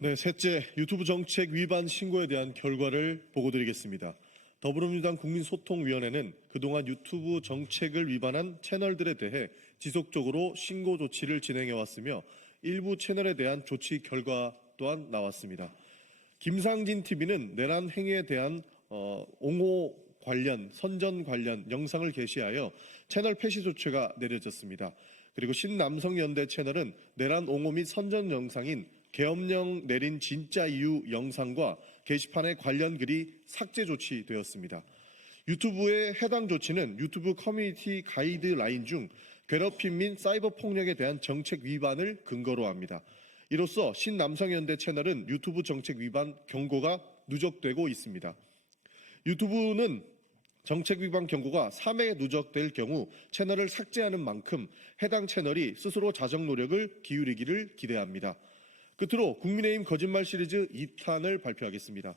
네, 셋째, 유튜브 정책 위반 신고에 대한 결과를 보고드리겠습니다. 더불어민주당 국민소통위원회는 그동안 유튜브 정책을 위반한 채널들에 대해 지속적으로 신고 조치를 진행해왔으며 일부 채널에 대한 조치 결과 또한 나왔습니다. 김상진 TV는 내란 행위에 대한 옹호 관련, 선전 관련 영상을 게시하여 채널 폐시 조치가 내려졌습니다. 그리고 신남성연대 채널은 내란 옹호 및 선전 영상인 계엄령 내린 진짜 이유 영상과 게시판의 관련 글이 삭제 조치되었습니다. 유튜브의 해당 조치는 유튜브 커뮤니티 가이드라인 중 괴롭힘 및 사이버 폭력에 대한 정책 위반을 근거로 합니다. 이로써 신남성연대 채널은 유튜브 정책 위반 경고가 누적되고 있습니다. 유튜브는 정책 위반 경고가 3회 누적될 경우 채널을 삭제하는 만큼 해당 채널이 스스로 자정 노력을 기울이기를 기대합니다. 끝으로 국민의힘 거짓말 시리즈 2탄을 발표하겠습니다.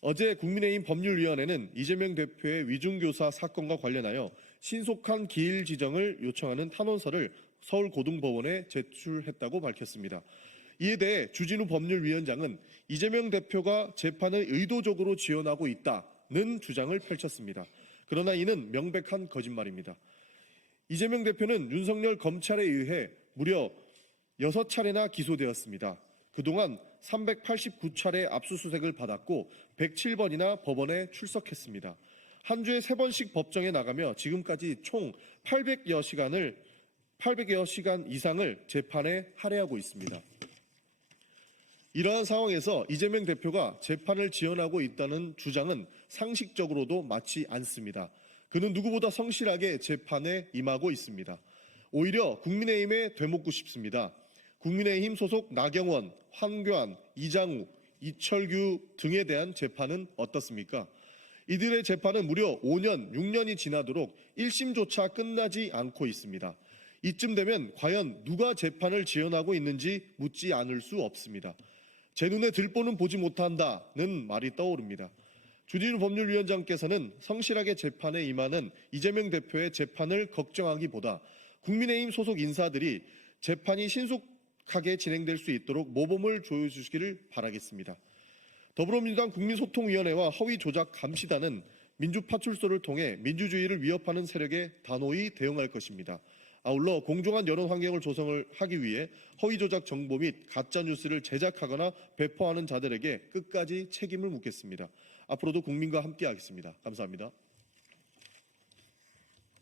어제 국민의힘 법률위원회는 이재명 대표의 위중교사 사건과 관련하여 신속한 기일 지정을 요청하는 탄원서를 서울고등법원에 제출했다고 밝혔습니다. 이에 대해 주진우 법률위원장은 이재명 대표가 재판을 의도적으로 지연하고 있다는 주장을 펼쳤습니다. 그러나 이는 명백한 거짓말입니다. 이재명 대표는 윤석열 검찰에 의해 무려 6차례나 기소되었습니다. 그동안 389차례 압수수색을 받았고 107번이나 법원에 출석했습니다. 한 주에 3번씩 법정에 나가며 지금까지 총 800여 시간 이상을 재판에 할애하고 있습니다. 이러한 상황에서 이재명 대표가 재판을 지연하고 있다는 주장은 상식적으로도 맞지 않습니다. 그는 누구보다 성실하게 재판에 임하고 있습니다. 오히려 국민의힘에 되묻고 싶습니다. 국민의힘 소속 나경원, 황교안, 이장우, 이철규 등에 대한 재판은 어떻습니까? 이들의 재판은 무려 5년, 6년이 지나도록 1심조차 끝나지 않고 있습니다. 이쯤 되면 과연 누가 재판을 지연하고 있는지 묻지 않을 수 없습니다. 제 눈에 들보는 보지 못한다는 말이 떠오릅니다. 주진우 법률위원장께서는 성실하게 재판에 임하는 이재명 대표의 재판을 걱정하기보다 국민의힘 소속 인사들이 재판이 신속하게 진행될 수 있도록 모범을 보여주시기를 바라겠습니다. 더불어민주당 국민소통위원회와 허위조작감시단은 민주파출소를 통해 민주주의를 위협하는 세력에 단호히 대응할 것입니다. 아울러 공정한 여론 환경을 조성하기 위해 허위조작 정보 및 가짜뉴스를 제작하거나 배포하는 자들에게 끝까지 책임을 묻겠습니다. 앞으로도 국민과 함께하겠습니다. 감사합니다.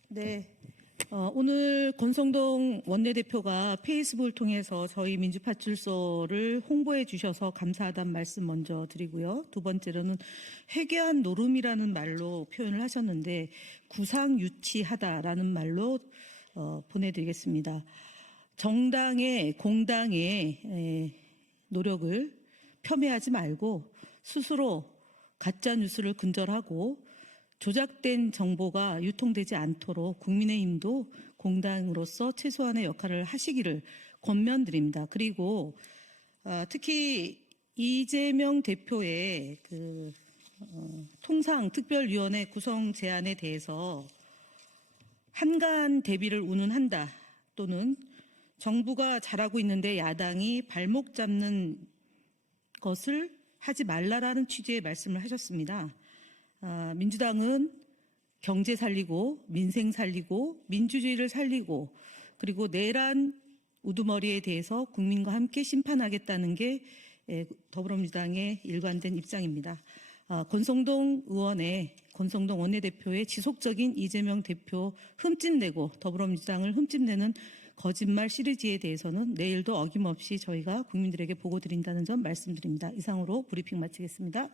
네. 오늘 권성동 원내대표가 페이스북을 통해서 저희 민주파출소를 홍보해 주셔서 감사하다는 말씀 먼저 드리고요. 두 번째로는 회개한 노름이라는 말로 표현을 하셨는데 구상유치하다라는 말로 보내드리겠습니다. 정당의 공당의 노력을 폄훼하지 말고 스스로 가짜뉴스를 근절하고 조작된 정보가 유통되지 않도록 국민의힘도 공당으로서 최소한의 역할을 하시기를 권면드립니다. 그리고 특히 이재명 대표의 통상특별위원회 구성 제안에 대해서 한간 대비를 운운한다 또는 정부가 잘하고 있는데 야당이 발목 잡는 것을 하지 말라라는 취지의 말씀을 하셨습니다. 민주당은 경제 살리고 민생 살리고 민주주의를 살리고 그리고 내란 우두머리에 대해서 국민과 함께 심판하겠다는 게 더불어민주당의 일관된 입장입니다. 권성동 원내대표의 지속적인 이재명 대표 흠집내고 더불어민주당을 흠집내는 거짓말 시리즈에 대해서는 내일도 어김없이 저희가 국민들에게 보고드린다는 점 말씀드립니다. 이상으로 브리핑 마치겠습니다.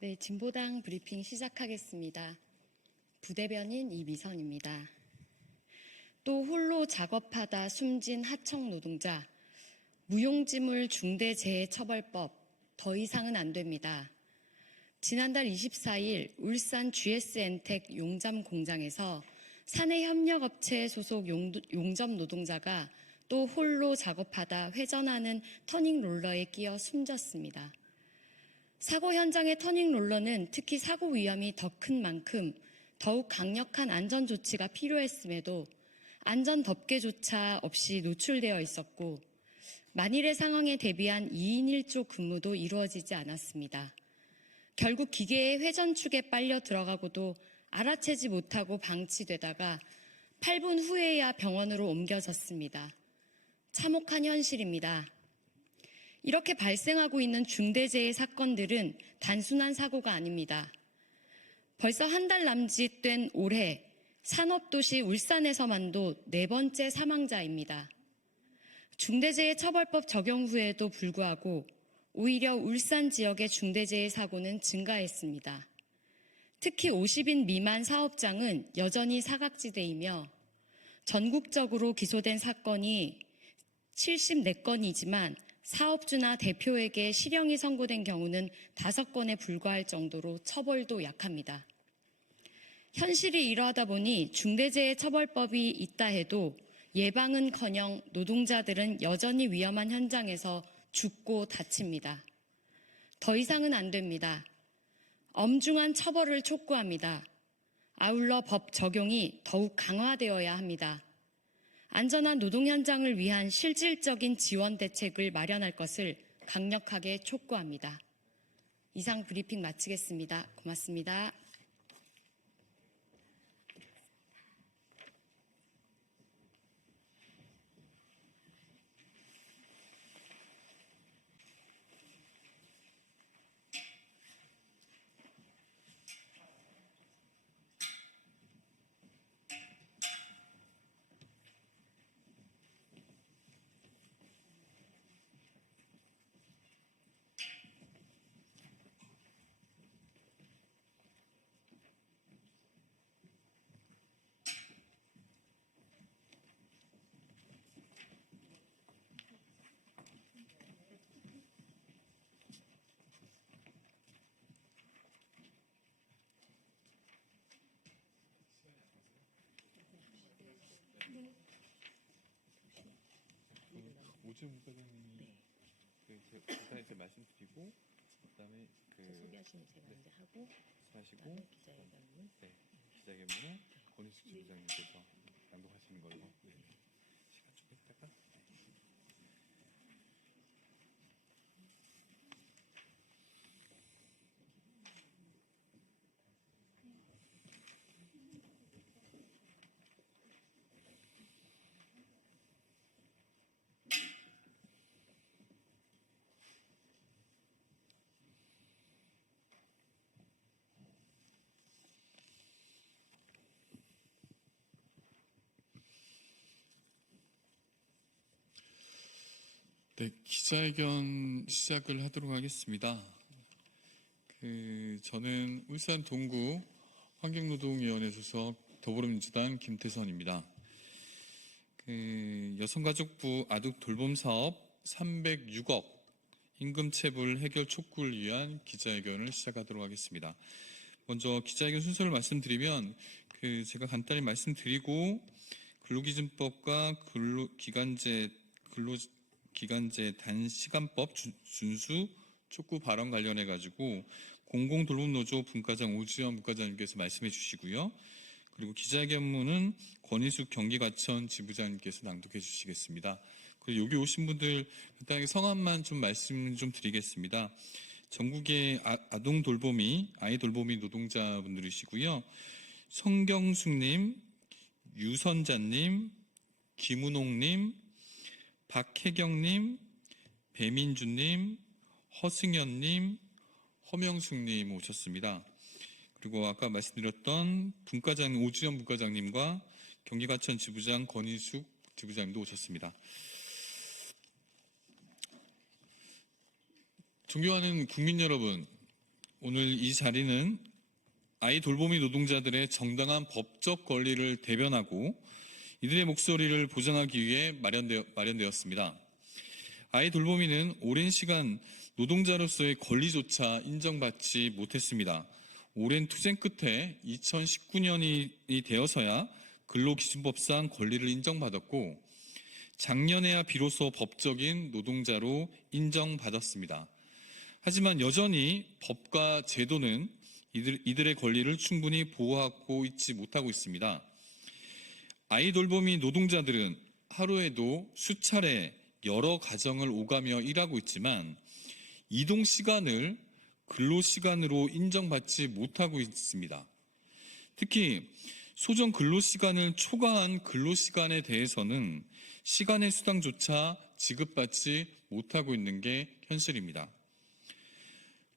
네, 진보당 브리핑 시작하겠습니다. 부대변인 이미선입니다. 또 홀로 작업하다 숨진 하청 노동자, 무용지물 중대재해처벌법 더 이상은 안 됩니다. 지난달 24일 울산 GS엔텍 용접 공장에서 사내협력업체 소속 용접 노동자가 또 홀로 작업하다 회전하는 터닝롤러에 끼어 숨졌습니다. 사고 현장의 터닝롤러는 특히 사고 위험이 더 큰 만큼 더욱 강력한 안전조치가 필요했음에도 안전덮개조차 없이 노출되어 있었고 만일의 상황에 대비한 2인 1조 근무도 이루어지지 않았습니다. 결국 기계의 회전축에 빨려 들어가고도 알아채지 못하고 방치되다가 8분 후에야 병원으로 옮겨졌습니다. 참혹한 현실입니다. 이렇게 발생하고 있는 중대재해 사건들은 단순한 사고가 아닙니다. 벌써 한 달 남짓된 올해 산업도시 울산에서만도 4번째 사망자입니다. 중대재해처벌법 적용 후에도 불구하고 오히려 울산 지역의 중대재해 사고는 증가했습니다. 특히 50인 미만 사업장은 여전히 사각지대이며 전국적으로 기소된 사건이 74건이지만 사업주나 대표에게 실형이 선고된 경우는 5건에 불과할 정도로 처벌도 약합니다. 현실이 이러하다 보니 중대재해처벌법이 있다 해도 예방은커녕 노동자들은 여전히 위험한 현장에서 죽고 다칩니다. 더 이상은 안 됩니다. 엄중한 처벌을 촉구합니다. 아울러 법 적용이 더욱 강화되어야 합니다. 안전한 노동 현장을 위한 실질적인 지원 대책을 마련할 것을 강력하게 촉구합니다. 이상 브리핑 마치겠습니다. 고맙습니다. 오지훈 부사장님이 제가 말씀드리고 그다음에 소개하시면 제가 이제 하고 하시고 기자회견은 권희숙 지부장님께서 낭독하시는 걸로 시간 좀 있다가 네, 기자회견 시작을 하도록 하겠습니다. 저는 울산 동구 환경노동위원회 소속 더불어민주당 김태선입니다. 여성가족부 아동 돌봄 사업 306억 임금체불 해결 촉구를 위한 기자회견을 시작하도록 하겠습니다. 먼저 기자회견 순서를 말씀드리면 제가 간단히 말씀드리고 근로기준법과 근로기간제 단시간법 준수 촉구 발언 관련해 가지고 공공돌봄노조 분과장 오지연 분과장님께서 말씀해 주시고요. 그리고 기자회견문은 권희숙 경기과천 지부장님께서 낭독해 주시겠습니다. 그리고 여기 오신 분들 간단하게 성함만 좀 말씀 좀 드리겠습니다. 전국의 아동 돌보미, 아이 돌보미 노동자분들이시고요. 성경숙님, 유선자님, 김은옥님, 박혜경님, 배민주님, 허승현님, 허명숙님 오셨습니다. 그리고 아까 말씀드렸던 분과장 오지연 분과장님과 경기과천 지부장 권희숙 지부장님도 오셨습니다. 존경하는 국민 여러분, 오늘 이 자리는 아이 돌보미 노동자들의 정당한 법적 권리를 대변하고 이들의 목소리를 보장하기 위해 마련되었습니다. 아이 돌보미는 오랜 시간 노동자로서의 권리조차 인정받지 못했습니다. 오랜 투쟁 끝에 2019년이 되어서야 근로기준법상 권리를 인정받았고 작년에야 비로소 법적인 노동자로 인정받았습니다. 하지만 여전히 법과 제도는 이들의 권리를 충분히 보호하고 있지 못하고 있습니다. 아이 돌보미 노동자들은 하루에도 수차례 여러 가정을 오가며 일하고 있지만 이동 시간을 근로시간으로 인정받지 못하고 있습니다. 특히 소정 근로시간을 초과한 근로시간에 대해서는 시간의 수당조차 지급받지 못하고 있는 게 현실입니다.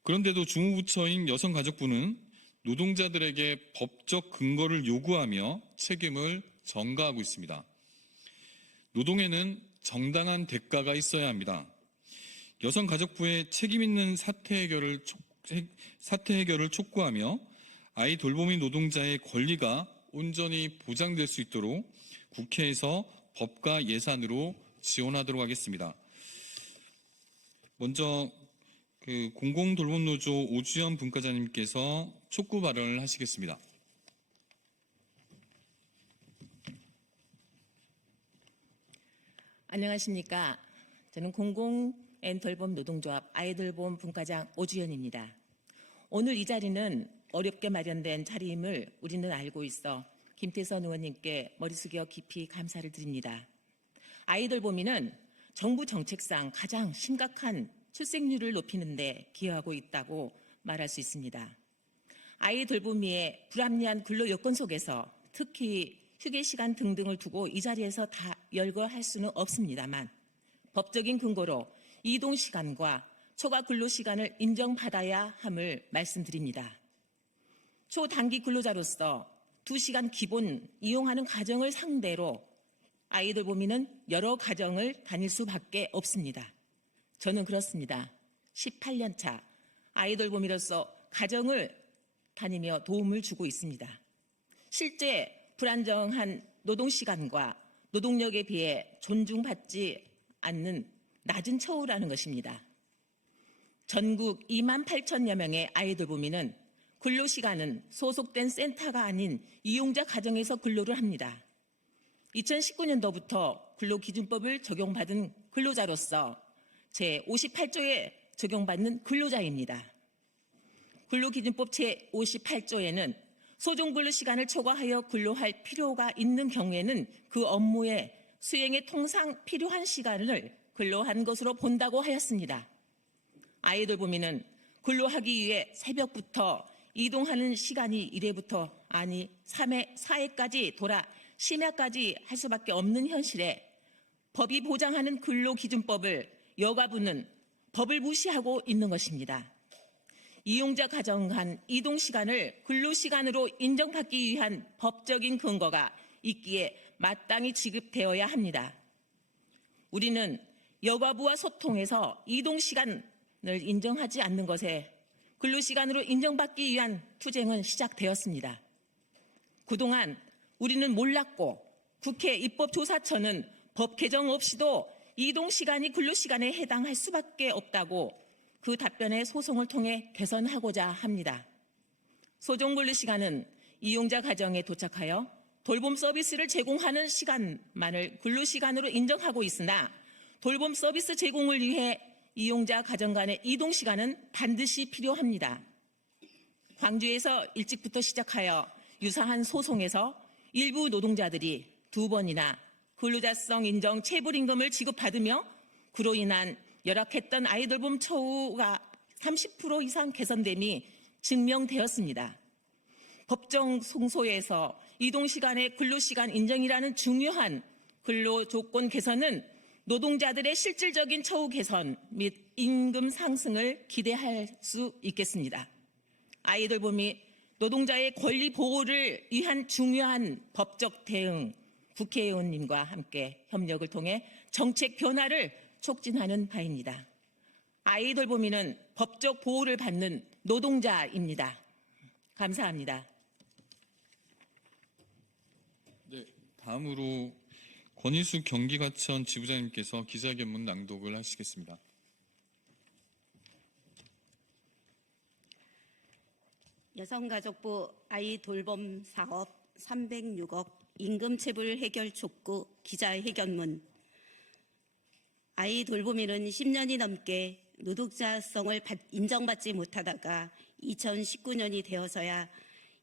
그런데도 주무부처인 여성가족부는 노동자들에게 법적 근거를 요구하며 책임을 전가하고 있습니다. 노동에는 정당한 대가가 있어야 합니다. 여성가족부의 책임있는 사태 해결을 촉구하며 아이 돌보미 노동자의 권리가 온전히 보장될 수 있도록 국회에서 법과 예산으로 지원하도록 하겠습니다. 먼저 공공돌봄노조 오주연 분과장님께서 촉구 발언을 하시겠습니다. 안녕하십니까. 저는 공공앤돌봄 노동조합 아이돌봄 분과장 오주연입니다. 오늘 이 자리는 어렵게 마련된 자리임을 우리는 알고 있어 김태선 의원님께 머리 숙여 깊이 감사를 드립니다. 아이돌봄이는 정부 정책상 가장 심각한 출생률을 높이는 데 기여하고 있다고 말할 수 있습니다. 아이 돌보미의 불합리한 근로 요건 속에서 특히 휴게 시간 등등을 두고 이 자리에서 다 열거할 수는 없습니다만 법적인 근거로 이동 시간과 초과 근로 시간을 인정받아야 함을 말씀드립니다. 초단기 근로자로서 2시간 기본 이용하는 가정을 상대로 아이 돌보미는 여러 가정을 다닐 수밖에 없습니다. 저는 그렇습니다. 18년 차 아이 돌보미로서 가정을 다니며 도움을 주고 있습니다. 실제 불안정한 노동시간과 노동력에 비해 존중받지 않는 낮은 처우라는 것입니다. 전국 2만 8천여 명의 아이 돌보미는 근로시간은 소속된 센터가 아닌 이용자 가정에서 근로를 합니다. 2019년도부터 근로기준법을 적용받은 근로자로서 제58조에 적용받는 근로자입니다. 근로기준법 제58조에는 소정근로시간을 초과하여 근로할 필요가 있는 경우에는 그 업무의 수행에 통상 필요한 시간을 근로한 것으로 본다고 하였습니다. 아이 돌보미는 근로하기 위해 새벽부터 이동하는 시간이 1회부터 아니 3회, 4회까지 돌아 심야까지 할 수밖에 없는 현실에 법이 보장하는 근로기준법을 여가부는 법을 무시하고 있는 것입니다. 이용자 가정 간 이동 시간을 근로시간으로 인정받기 위한 법적인 근거가 있기에 마땅히 지급되어야 합니다. 우리는 여가부와 소통해서 이동 시간을 인정하지 않는 것에 근로시간으로 인정받기 위한 투쟁은 시작되었습니다. 그동안 우리는 몰랐고 국회 입법조사처는 법 개정 없이도 이동시간이 근로시간에 해당할 수밖에 없다고 그 답변에 소송을 통해 개선하고자 합니다. 소정근로시간은 이용자 가정에 도착하여 돌봄 서비스를 제공하는 시간만을 근로시간으로 인정하고 있으나 돌봄 서비스 제공을 위해 이용자 가정 간의 이동시간은 반드시 필요합니다. 광주에서 일찍부터 시작하여 유사한 소송에서 일부 노동자들이 2번이나 근로자성 인정 체불임금을 지급받으며 그로 인한 열악했던 아이돌봄 처우가 30% 이상 개선됨이 증명되었습니다. 법정 승소에서 이동시간의 근로시간 인정이라는 중요한 근로조건 개선은 노동자들의 실질적인 처우 개선 및 임금 상승을 기대할 수 있겠습니다. 아이돌봄이 노동자의 권리 보호를 위한 중요한 법적 대응, 국회의원님과 함께 협력을 통해 정책 변화를 촉진하는 바입니다. 아이돌봄이는 법적 보호를 받는 노동자입니다. 감사합니다. 네, 다음으로 권희숙 경기가천 지부장님께서 기자회견문 낭독을 하시겠습니다. 여성가족부 아이돌봄 사업 306억 임금체불 해결 촉구 기자회견문. 아이돌봄이는 10년이 넘게 노동자성을 인정받지 못하다가 2019년이 되어서야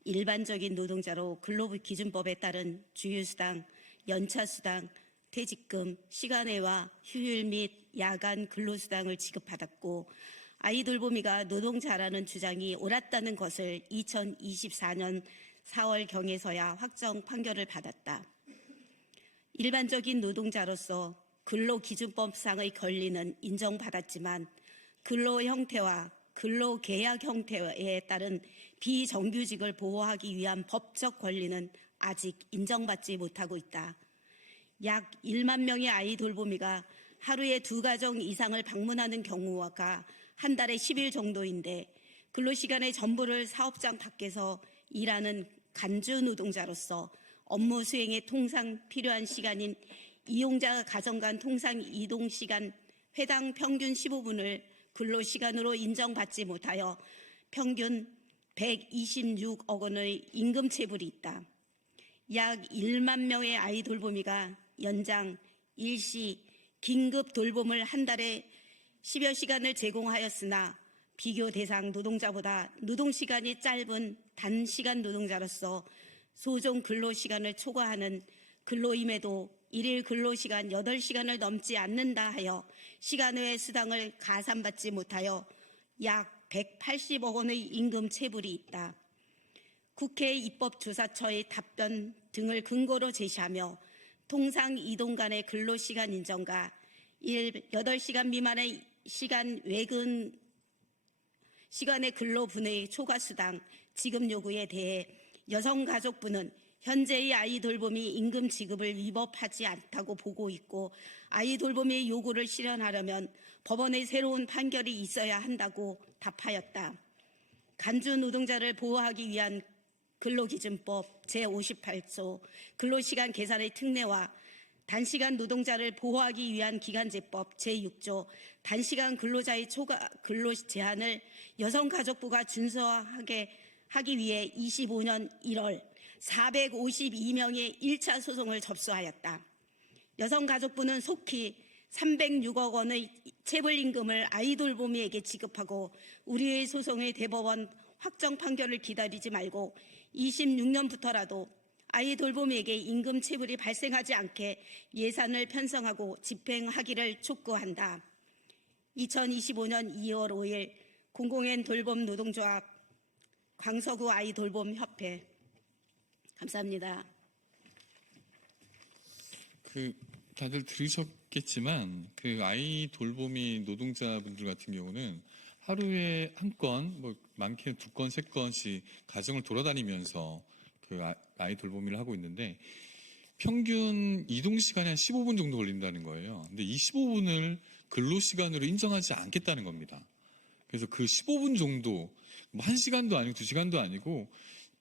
일반적인 노동자로 근로기준법에 따른 주휴수당, 연차수당, 퇴직금, 시간외와 휴일 및 야간 근로수당을 지급받았고 아이돌봄이가 노동자라는 주장이 옳았다는 것을 2024년 4월경에서야 확정 판결을 받았다. 일반적인 노동자로서 근로기준법상의 권리는 인정받았지만 근로 형태와 근로계약 형태에 따른 비정규직을 보호하기 위한 법적 권리는 아직 인정받지 못하고 있다. 약 1만 명의 아이돌봄이가 하루에 2가정 이상을 방문하는 경우가 한 달에 10일 정도인데 근로시간의 전부를 사업장 밖에서 일하는 간주 노동자로서 업무 수행에 통상 필요한 시간인 이용자 가정 간 통상 이동시간 회당 평균 15분을 근로시간으로 인정받지 못하여 평균 126억 원의 임금체불이 있다. 약 1만 명의 아이돌봄이가 연장, 일시, 긴급 돌봄을 한 달에 10여 시간을 제공하였으나 비교 대상 노동자보다 노동시간이 짧은 단시간 노동자로서 소정 근로시간을 초과하는 근로임에도 일일 근로시간 8시간을 넘지 않는다 하여 시간 외 수당을 가산받지 못하여 약 180억 원의 임금 체불이 있다. 국회 입법조사처의 답변 등을 근거로 제시하며 통상 이동 간의 근로시간 인정과 8시간 미만의 시간 외근 시간의 근로분의 초과수당 지급 요구에 대해 여성가족부는 현재의 아이돌봄이 임금 지급을 위법하지 않다고 보고 있고 아이돌봄의 요구를 실현하려면 법원의 새로운 판결이 있어야 한다고 답하였다. 간주 노동자를 보호하기 위한 근로기준법 제58조 근로시간 계산의 특례와 단시간 노동자를 보호하기 위한 기간제법 제6조 단시간 근로자의 초과 근로 제한을 여성가족부가 준수하게 하기 위해 25년 1월 452명의 1차 소송을 접수하였다. 여성가족부는 속히 306억 원의 체불임금을 아이돌봄이에게 지급하고 우리의 소송의 대법원 확정 판결을 기다리지 말고 26년부터라도 아이돌봄에게 임금 체불이 발생하지 않게 예산을 편성하고 집행하기를 촉구한다. 2025년 2월 5일 공공엔 돌봄 노동조합 광서구 아이돌봄 협회. 감사합니다. 다들 들으셨겠지만 아이 돌보미 노동자분들 같은 경우는 하루에 한 건, 많게는 2건, 3건씩 가정을 돌아다니면서 아이 돌보미를 하고 있는데 평균 이동 시간이 한 15분 정도 걸린다는 거예요. 근데 이 15분을 근로 시간으로 인정하지 않겠다는 겁니다. 그래서 그 15분 정도, 뭐 1시간도 아니고 2시간도 아니고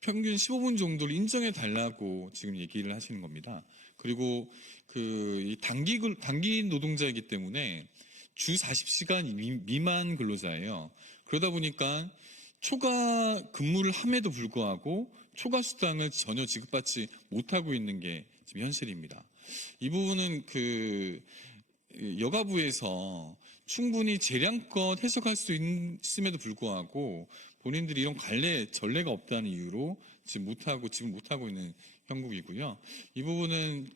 평균 15분 정도를 인정해 달라고 지금 얘기를 하시는 겁니다. 그리고 이 단기 노동자이기 때문에 주 40시간 미만 근로자예요. 그러다 보니까 초과 근무를 함에도 불구하고 초과 수당을 전혀 지급받지 못하고 있는 게 지금 현실입니다. 이 부분은 여가부에서 충분히 재량껏 해석할 수 있음에도 불구하고 본인들이 이런 전례가 없다는 이유로 지금 못하고 있는 형국이고요. 이 부분은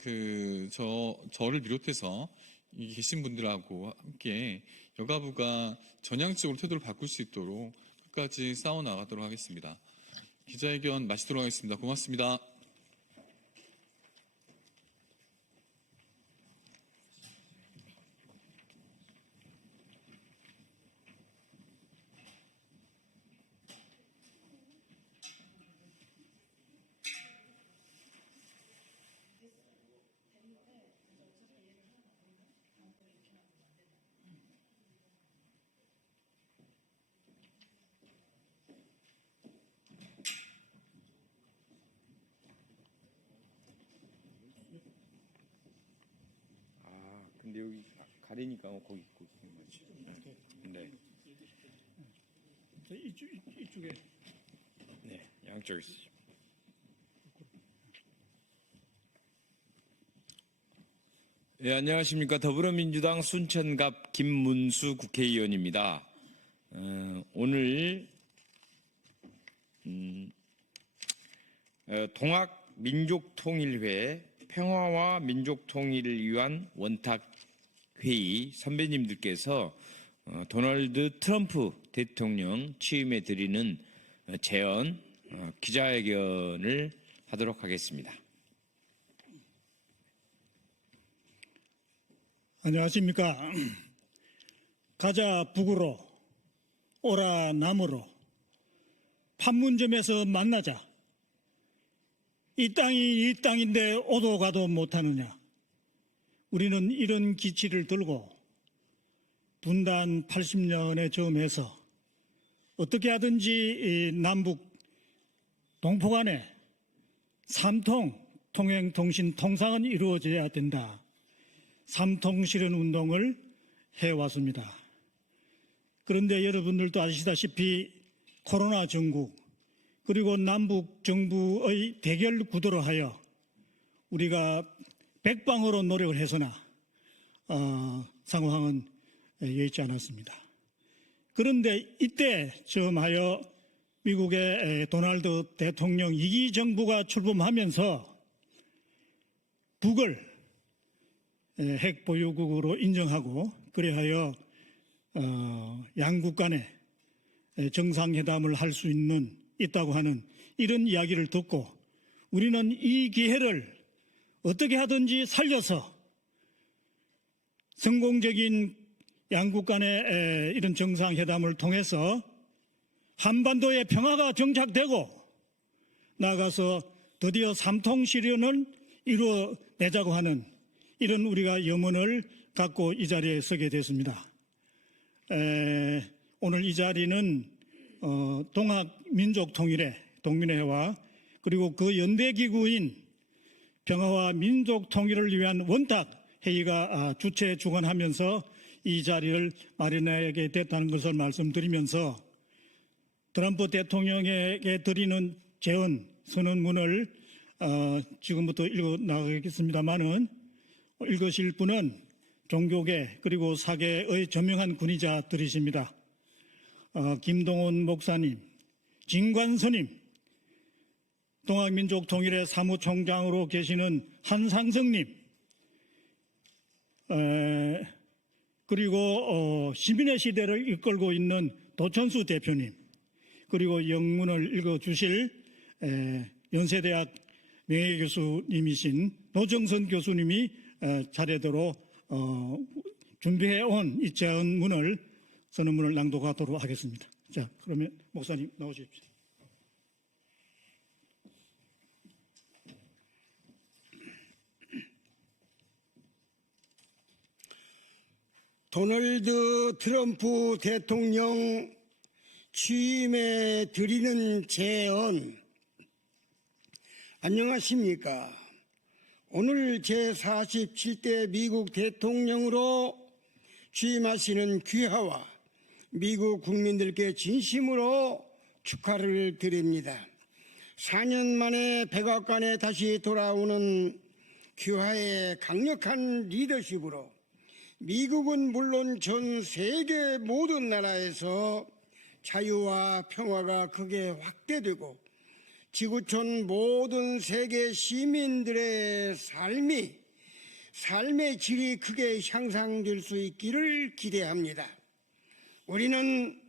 저를 비롯해서 이 계신 분들하고 함께 여가부가 전향적으로 태도를 바꿀 수 있도록 끝까지 싸워 나가도록 하겠습니다. 기자회견 마치도록 하겠습니다. 고맙습니다. 근데 여기 가리니까 거기 있고 있는 거지. 네. 이쪽에. 네, 양쪽에 있어요. 네, 안녕하십니까. 더불어민주당 순천갑 김문수 국회의원입니다. 오늘 동학민족통일회 평화와 민족통일을 위한 원탁회의 선배님들께서 도널드 트럼프 대통령 취임에 드리는 제언 기자회견을 하도록 하겠습니다. 안녕하십니까. 가자 북으로 오라 남으로 판문점에서 만나자. 이 땅이 이 땅인데 오도 가도 못하느냐. 우리는 이런 기치를 들고 분단 80년에 처음해서 어떻게 하든지 남북 동포 간에 삼통 통행 통신 통상은 이루어져야 된다. 삼통실현 운동을 해왔습니다. 그런데 여러분들도 아시다시피 코로나 전국 그리고 남북 정부의 대결 구도로 하여 우리가 백방으로 노력을 해서나 상황은 여의치 않았습니다. 그런데 이때 처음 하여 미국의 도널드 대통령 2기 정부가 출범하면서 북을 핵 보유국으로 인정하고 그래하여 양국 간에 정상회담을 할 수 있다고 하는 이런 이야기를 듣고 우리는 이 기회를 어떻게 하든지 살려서 성공적인 양국 간의 이런 정상회담을 통해서 한반도의 평화가 정착되고 나아가서 드디어 삼통실현을 이루어내자고 하는 이런 우리가 염원을 갖고 이 자리에 서게 됐습니다. 오늘 이 자리는 동학민족통일회 동민회와 그리고 그 연대기구인 평화와 민족통일을 위한 원탁회의가 주최 주관하면서 이 자리를 마련하게 됐다는 것을 말씀드리면서 트럼프 대통령에게 드리는 제언 선언문을 지금부터 읽어 나가겠습니다만은 읽으실 분은 종교계 그리고 사계의 저명한 군의자들이십니다. 김동원 목사님, 진관스님, 동학민족통일회 사무총장으로 계시는 한상성님, 그리고 시민의 시대를 이끌고 있는 도천수 대표님, 그리고 영문을 읽어주실 연세대학 명예교수님이신 노정선 교수님이 차례대로 준비해온 이 선언문을 낭독하도록 하겠습니다. 자, 그러면 목사님 나오십시오. 도널드 트럼프 대통령 취임에 드리는 제언. 안녕하십니까. 오늘 제47대 미국 대통령으로 취임하시는 귀하와 미국 국민들께 진심으로 축하를 드립니다. 4년 만에 백악관에 다시 돌아오는 귀하의 강력한 리더십으로 미국은 물론 전 세계 모든 나라에서 자유와 평화가 크게 확대되고 지구촌 모든 세계 시민들의 삶의 질이 크게 향상될 수 있기를 기대합니다. 우리는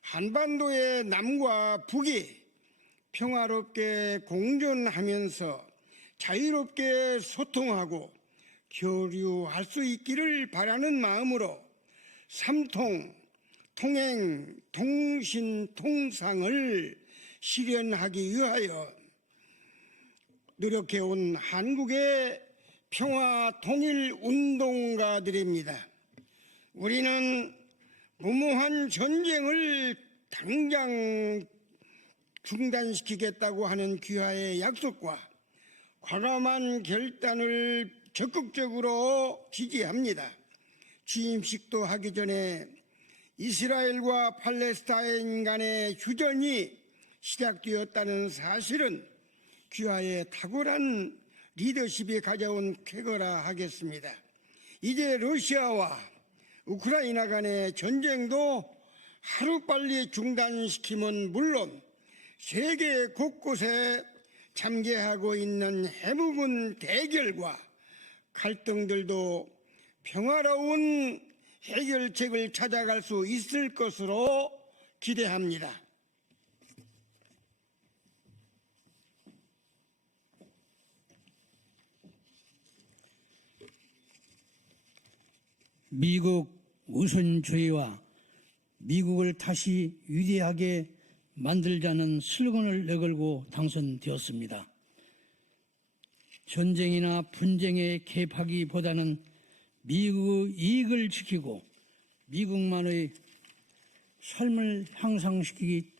한반도의 남과 북이 평화롭게 공존하면서 자유롭게 소통하고 교류할 수 있기를 바라는 마음으로 삼통, 통행, 통신, 통상을 실현하기 위하여 노력해온 한국의 평화 통일 운동가들입니다. 우리는 무모한 전쟁을 당장 중단시키겠다고 하는 귀하의 약속과 과감한 결단을 적극적으로 지지합니다. 취임식도 하기 전에 이스라엘과 팔레스타인 간의 휴전이 시작되었다는 사실은 귀하의 탁월한 리더십이 가져온 쾌거라 하겠습니다. 이제 러시아와 우크라이나 간의 전쟁도 하루빨리 중단시키면 물론 세계 곳곳에 잠재하고 있는 해묵은 대결과 갈등들도 평화로운 해결책을 찾아갈 수 있을 것으로 기대합니다. 미국 우선주의와 미국을 다시 위대하게 만들자는 슬로건을 내걸고 당선되었습니다. 전쟁이나 분쟁에 개입하기보다는 미국의 이익을 지키고 미국만의 삶을 향상시키기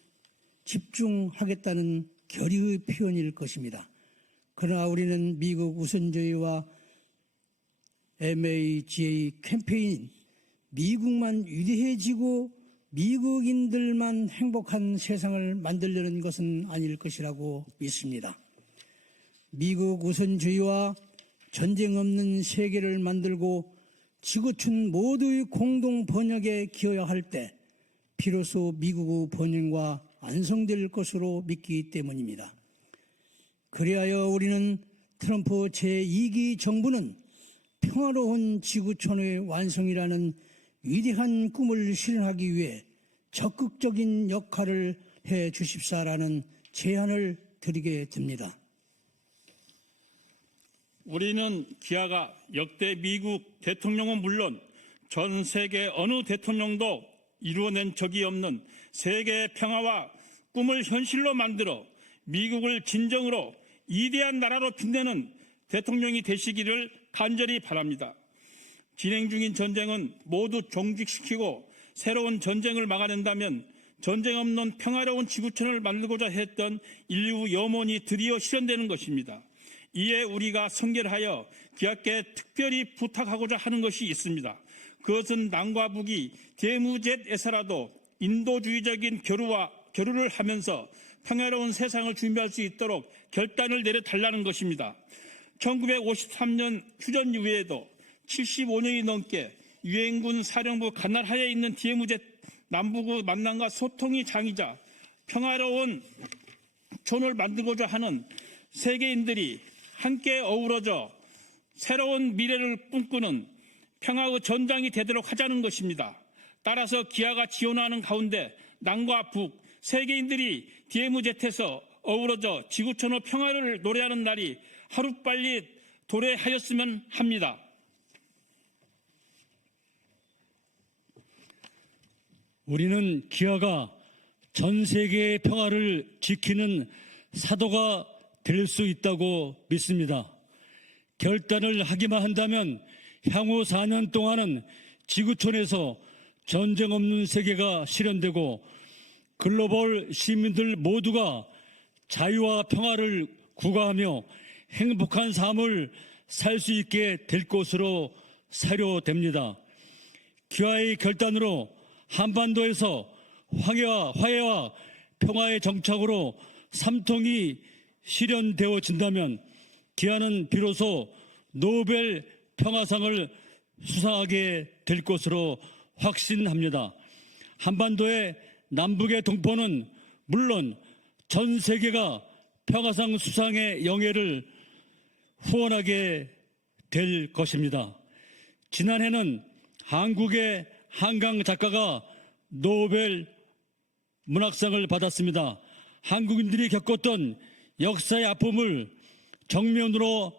집중하겠다는 결의의 표현일 것입니다. 그러나 우리는 미국 우선주의와 MAGA 캠페인 미국만 위대해지고 미국인들만 행복한 세상을 만들려는 것은 아닐 것이라고 믿습니다. 미국 우선주의와 전쟁 없는 세계를 만들고 지구촌 모두의 공동 번영에 기여할 때 비로소 미국의 번영과 완성될 것으로 믿기 때문입니다. 그리하여 우리는 트럼프 제2기 정부는 평화로운 지구촌의 완성이라는 위대한 꿈을 실현하기 위해 적극적인 역할을 해 주십사라는 제안을 드리게 됩니다. 우리는 귀하가 역대 미국 대통령은 물론 전 세계 어느 대통령도 이루어낸 적이 없는 세계 평화와 꿈을 현실로 만들어 미국을 진정으로 위대한 나라로 빛내는 대통령이 되시기를 간절히 바랍니다. 진행 중인 전쟁은 모두 종식시키고 새로운 전쟁을 막아낸다면 전쟁 없는 평화로운 지구촌을 만들고자 했던 인류 염원이 드디어 실현되는 것입니다. 이에 우리가 선결하여 귀하께 특별히 부탁하고자 하는 것이 있습니다. 그것은 남과 북이 대무제에서라도 인도주의적인 교류를 하면서 평화로운 세상을 준비할 수 있도록 결단을 내려달라는 것입니다. 1953년 휴전 이후에도 75년이 넘게 유엔군 사령부 관할하에 있는 DMZ 남북의 만남과 소통이 장이자 평화로운 촌을 만들고자 하는 세계인들이 함께 어우러져 새로운 미래를 꿈꾸는 평화의 전장이 되도록 하자는 것입니다. 따라서 기아가 지원하는 가운데 남과 북 세계인들이 DMZ에서 어우러져 지구촌의 평화를 노래하는 날이 하루빨리 도래하였으면 합니다. 우리는 기아가 전 세계의 평화를 지키는 사도가 될 수 있다고 믿습니다. 결단을 하기만 한다면 향후 4년 동안은 지구촌에서 전쟁 없는 세계가 실현되고 글로벌 시민들 모두가 자유와 평화를 구가하며 행복한 삶을 살 수 있게 될 것으로 사료됩니다. 기아의 결단으로 한반도에서 화해와 평화의 정착으로 삼통이 실현되어진다면 기아는 비로소 노벨 평화상을 수상하게 될 것으로 확신합니다. 한반도의 남북의 동포는 물론 전 세계가 평화상 수상의 영예를 후원하게 될 것입니다. 지난해는 한국의 한강 작가가 노벨 문학상을 받았습니다. 한국인들이 겪었던 역사의 아픔을 정면으로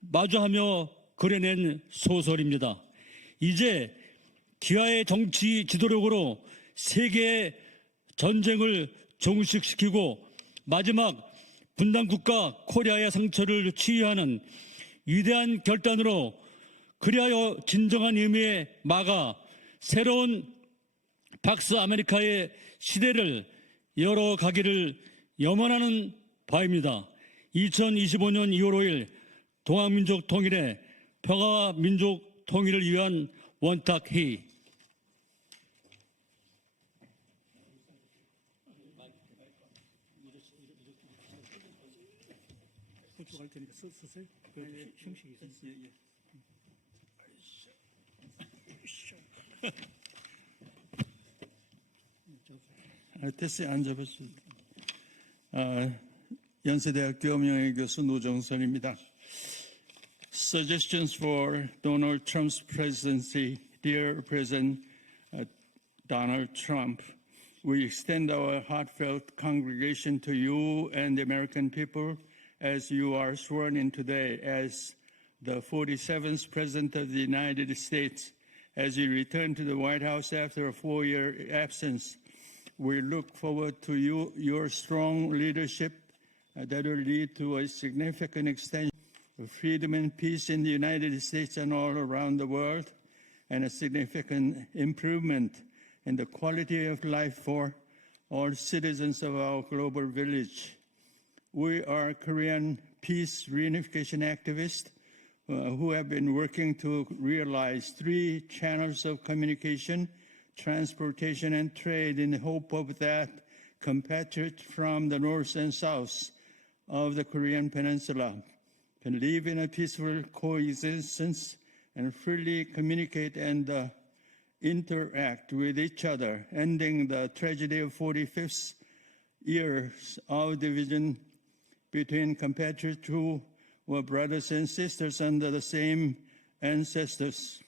마주하며 그려낸 소설입니다. 이제 기아의 정치 지도력으로 세계의 전쟁을 종식시키고 마지막 분단국가 코리아의 상처를 치유하는 위대한 결단으로 그리하여 진정한 의미의 마가 새로운 박스 아메리카의 시대를 열어가기를 염원하는 바입니다. 2025년 2월 5일 동학민족 통일의 평화와 민족 통일을 위한 원탁회의. 테스에 앉아보겠습니다. 연세대학교 명예교수 노정선입니다. Suggestions for Donald Trump's presidency. Dear President Donald Trump, we extend our heartfelt congratulations to you and the American people as you are sworn in today as the 47th President of the United States. As you return to the White House after a 4-year absence, we look forward to your strong leadership that will lead to a significant extension of freedom and peace in the United States and all around the world, and a significant improvement in the quality of life for all citizens of our global village. We are Korean peace reunification activists who have been working to realize 3 channels of communication, transportation, and trade in the hope of that compatriots from the north and south of the Korean Peninsula can live in a peaceful coexistence and freely communicate and interact with each other, ending the tragedy of 45 years of division between compatriots who were brothers and sisters under the same ancestors.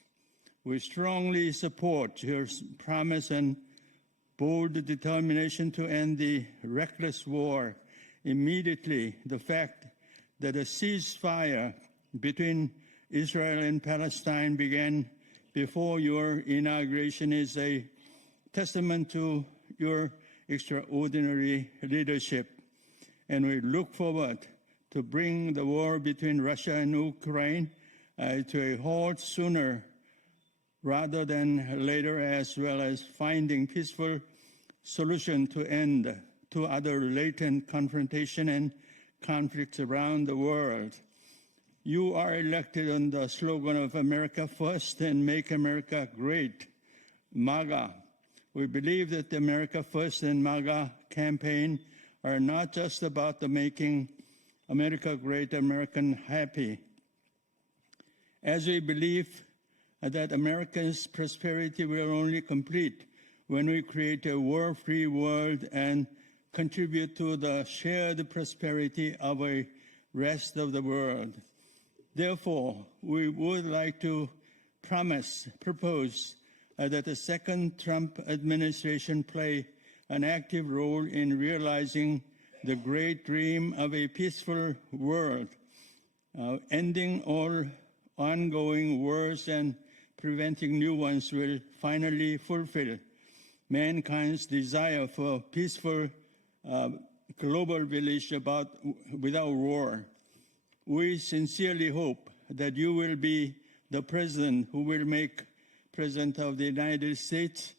We strongly support your promise and bold determination to end the reckless war immediately. The fact that a ceasefire between Israel and Palestine began before your inauguration is a testament to your extraordinary leadership, and we look forward to bring the war between Russia and Ukraine to a halt sooner rather than later, as well as finding peaceful solution to end to other latent confrontation and conflicts around the world. You are elected on the slogan of America First and Make America Great, MAGA. We believe that the America First and MAGA campaign are not just about the making America great, American happy. As we believe that America's prosperity will only complete when we create a war-free world and contribute to the shared prosperity of the rest of the world. Therefore, we would like to propose that the second Trump administration play an active role in realizing the great dream of a peaceful world, ending all ongoing wars and preventing new ones will finally fulfill mankind's desire for a peaceful global village without war. We sincerely hope that you will be the president who will make President of the United States,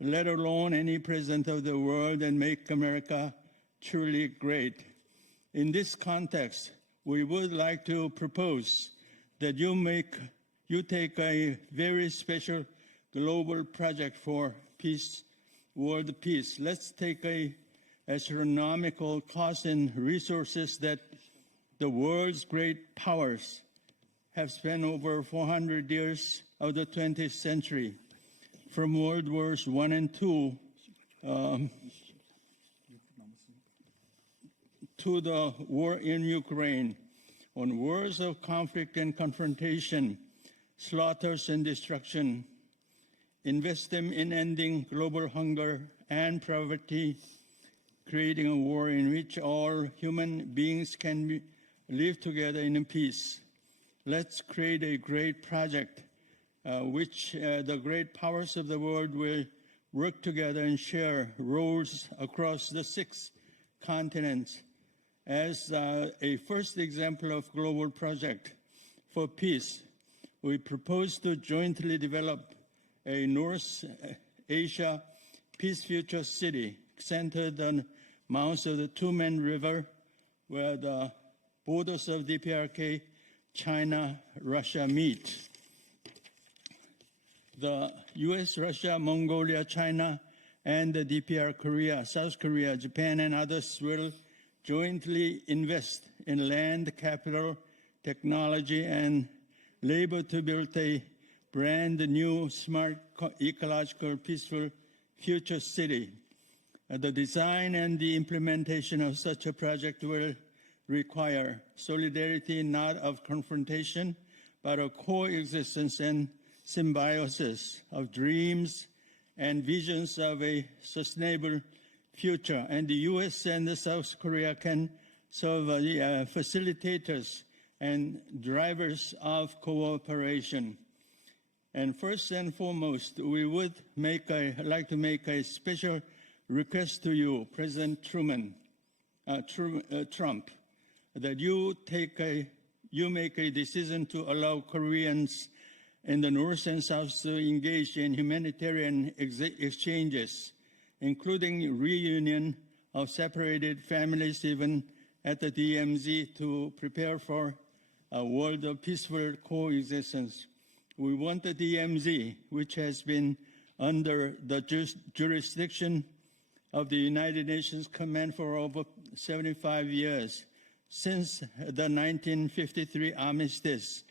let alone any President of the world, and make America truly great. In this context, we would like to propose that you take a very special global project for peace, world peace. Let's take a astronomical cost and resources that the world's great powers have spent over 400 years of the 20th century, from World Wars I and II to the war in Ukraine, on wars of conflict and confrontation, slaughters and destruction. Invest them in ending global hunger and poverty, creating a war in which all human beings can live together in peace. Let's create a great project which the great powers of the world will work together and share roles across the 6 continents. As a first example of global project for peace, we propose to jointly develop a North Asia Peace Future City centered on mouths of the Tumen River, where the borders of DPRK, China, Russia meet. The US, Russia, Mongolia, China, and the DPR, Korea, South Korea, Japan, and others will jointly invest in land, capital, technology, and labor to build a brand new, smart, ecological, peaceful future city. The design and the implementation of such a project will require solidarity not of confrontation, but of coexistence and symbiosis of dreams and visions of a sustainable future. And the US and the South Korea can serve as facilitators and drivers of cooperation. And first and foremost, we would like to make a special request to you, President Trump, that you make a decision to allow Koreans in the North and South to engage in humanitarian exchanges, including reunion of separated families, even at the DMZ, to prepare for a world of peaceful coexistence. We want the DMZ, which has been under the jurisdiction of the United Nations Command for over 75 years, since the 1953 armistice,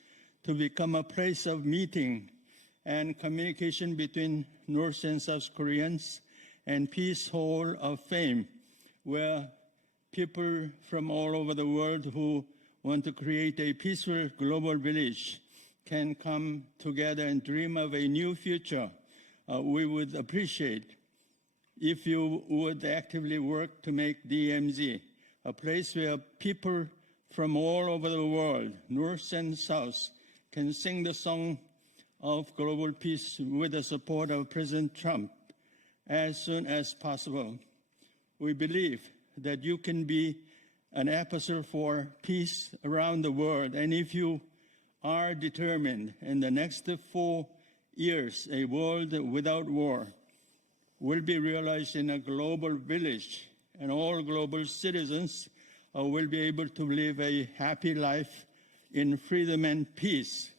to become a place of meeting and communication between North and South Koreans, and Peace Hall of Fame, where people from all over the world who want to create a peaceful global village can come together and dream of a new future. We would appreciate if you would actively work to make DMZ a place where people from all over the world, North and South, can sing the song of global peace with the support of President Trump as soon as possible. We believe that you can be an apostle for peace around the world, and if you are determined in the next 4 years, a world without war will be realized in a global village, and all global citizens will be able to live a happy life in freedom and peace.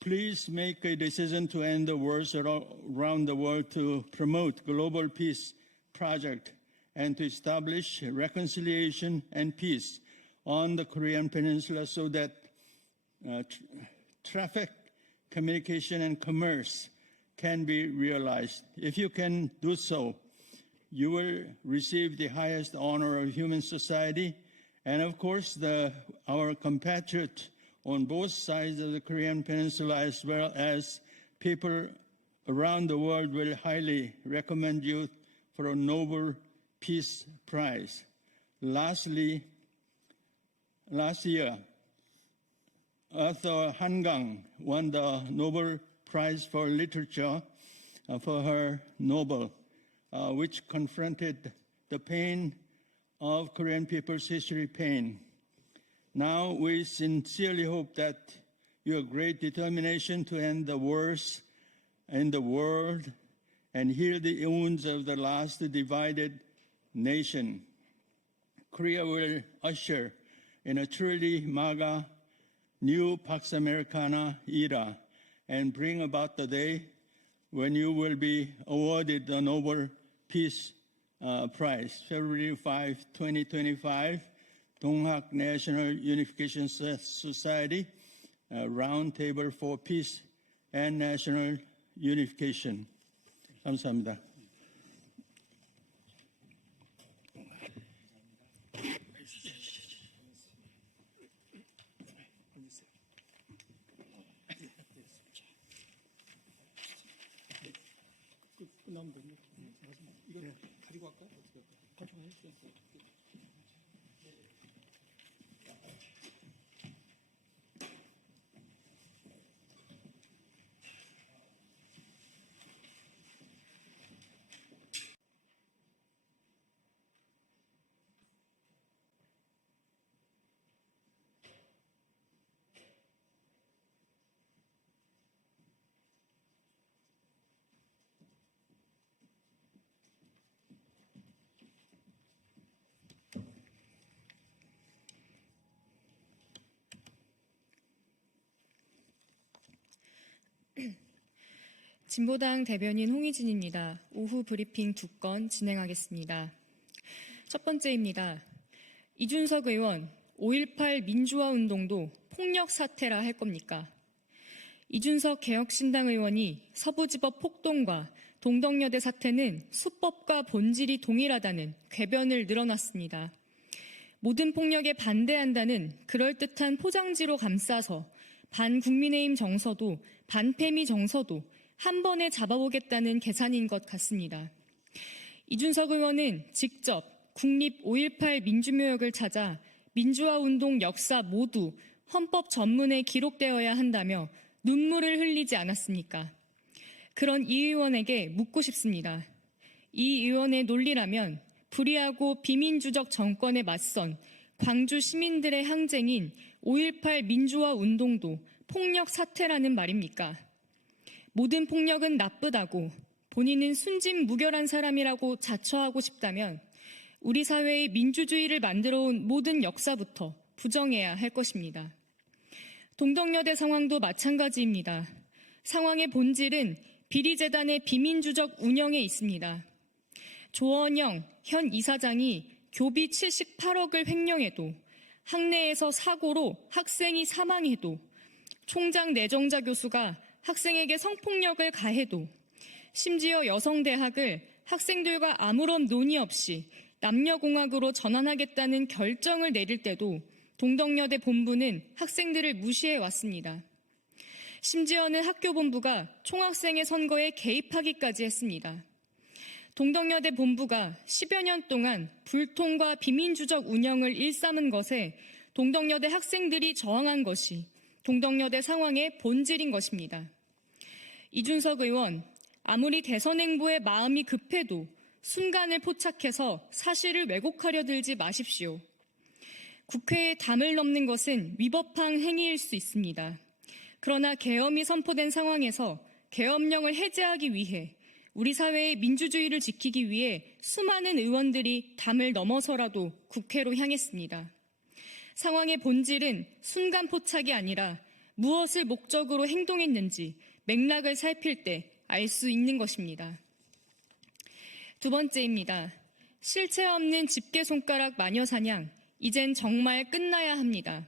Please make a decision to end the wars around the world, to promote global peace project, and to establish reconciliation and peace on the Korean Peninsula so that traffic, communication, and commerce can be realized. If you can do so, you will receive the highest honor of human society. And of course, our compatriots on both sides of the Korean Peninsula, as well as people around the world, will highly recommend you for a Nobel Peace Prize. Lastly, last year, author Han Gang won the Nobel Prize for Literature for her novel, which confronted the pain of Korean people's history pain. Now we sincerely hope that your great determination to end the wars in the world and heal the wounds of the last divided nation. Korea will usher in a truly MAGA new Pax Americana era and bring about the day when you will be awarded the Nobel Peace Prize. February 5, 2025, Donghak National Unification Society, Roundtable for Peace and National Unification. 감사합니다. 진보당 대변인 홍희진입니다. 오후 브리핑 2건 진행하겠습니다. 첫 번째입니다. 이준석 의원, 5.18 민주화 운동도 폭력 사태라 할 겁니까? 이준석 개혁신당 의원이 서부지법 폭동과 동덕여대 사태는 수법과 본질이 동일하다는 궤변을 늘어놨습니다. 모든 폭력에 반대한다는 그럴듯한 포장지로 감싸서 반국민의힘 정서도 반패미 정서도 한 번에 잡아보겠다는 계산인 것 같습니다. 이준석 의원은 직접 국립 5.18 민주묘역을 찾아 민주화 운동 역사 모두 헌법 전문에 기록되어야 한다며 눈물을 흘리지 않았습니까? 그런 이 의원에게 묻고 싶습니다. 이 의원의 논리라면 불의하고 비민주적 정권에 맞선 광주 시민들의 항쟁인 5.18 민주화 운동도 폭력 사태라는 말입니까? 모든 폭력은 나쁘다고 본인은 순진무결한 사람이라고 자처하고 싶다면 우리 사회의 민주주의를 만들어온 모든 역사부터 부정해야 할 것입니다. 동덕여대 상황도 마찬가지입니다. 상황의 본질은 비리재단의 비민주적 운영에 있습니다. 조원영 현 이사장이 교비 78억을 횡령해도 학내에서 사고로 학생이 사망해도 총장 내정자 교수가 학생에게 성폭력을 가해도 심지어 여성대학을 학생들과 아무런 논의 없이 남녀공학으로 전환하겠다는 결정을 내릴 때도 동덕여대 본부는 학생들을 무시해 왔습니다. 심지어는 학교 본부가 총학생회 선거에 개입하기까지 했습니다. 동덕여대 본부가 10여 년 동안 불통과 비민주적 운영을 일삼은 것에 동덕여대 학생들이 저항한 것이 동덕여대 상황의 본질인 것입니다. 이준석 의원, 아무리 대선 행보에 마음이 급해도 순간을 포착해서 사실을 왜곡하려 들지 마십시오. 국회에 담을 넘는 것은 위법한 행위일 수 있습니다. 그러나 계엄이 선포된 상황에서 계엄령을 해제하기 위해 우리 사회의 민주주의를 지키기 위해 수많은 의원들이 담을 넘어서라도 국회로 향했습니다. 상황의 본질은 순간 포착이 아니라 무엇을 목적으로 행동했는지 맥락을 살필 때 알 수 있는 것입니다. 두 번째입니다. 실체 없는 집게손가락 마녀사냥, 이젠 정말 끝나야 합니다.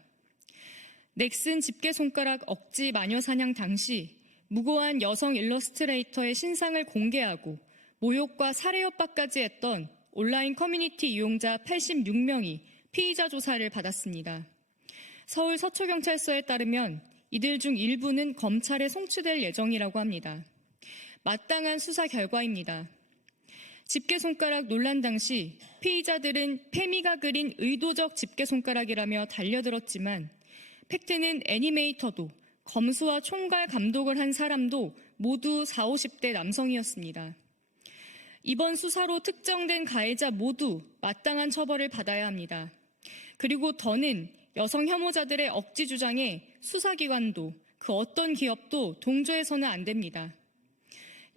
넥슨 집게손가락 억지 마녀사냥 당시 무고한 여성 일러스트레이터의 신상을 공개하고 모욕과 살해 협박까지 했던 온라인 커뮤니티 이용자 86명이 피의자 조사를 받았습니다. 서울 서초경찰서에 따르면 이들 중 일부는 검찰에 송치될 예정이라고 합니다. 마땅한 수사 결과입니다. 집게손가락 논란 당시 피의자들은 페미가 그린 의도적 집게손가락이라며 달려들었지만 팩트는 애니메이터도 검수와 총괄 감독을 한 사람도 모두 40, 50대 남성이었습니다. 이번 수사로 특정된 가해자 모두 마땅한 처벌을 받아야 합니다. 그리고 더는 여성 혐오자들의 억지 주장에 수사기관도 그 어떤 기업도 동조해서는 안 됩니다.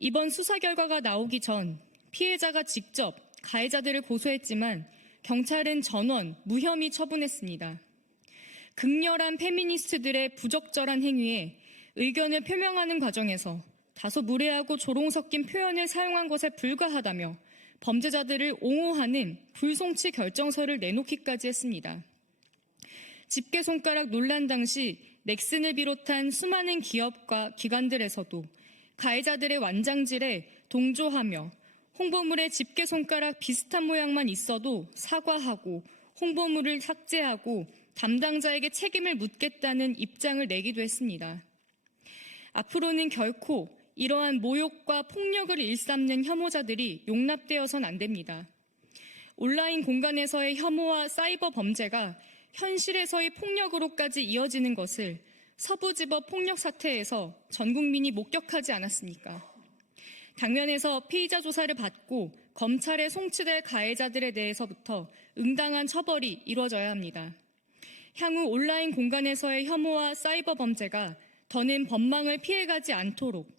이번 수사 결과가 나오기 전 피해자가 직접 가해자들을 고소했지만 경찰은 전원 무혐의 처분했습니다. 극렬한 페미니스트들의 부적절한 행위에 의견을 표명하는 과정에서 다소 무례하고 조롱 섞인 표현을 사용한 것에 불과하다며 범죄자들을 옹호하는 불송치 결정서를 내놓기까지 했습니다. 집게 손가락 논란 당시 넥슨을 비롯한 수많은 기업과 기관들에서도 가해자들의 완장질에 동조하며 홍보물에 집게 손가락 비슷한 모양만 있어도 사과하고 홍보물을 삭제하고 담당자에게 책임을 묻겠다는 입장을 내기도 했습니다. 앞으로는 결코 이러한 모욕과 폭력을 일삼는 혐오자들이 용납되어선 안 됩니다. 온라인 공간에서의 혐오와 사이버 범죄가 현실에서의 폭력으로까지 이어지는 것을 서부지법 폭력 사태에서 전 국민이 목격하지 않았습니까? 당면에서 피의자 조사를 받고 검찰에 송치될 가해자들에 대해서부터 응당한 처벌이 이루어져야 합니다. 향후 온라인 공간에서의 혐오와 사이버 범죄가 더는 법망을 피해가지 않도록,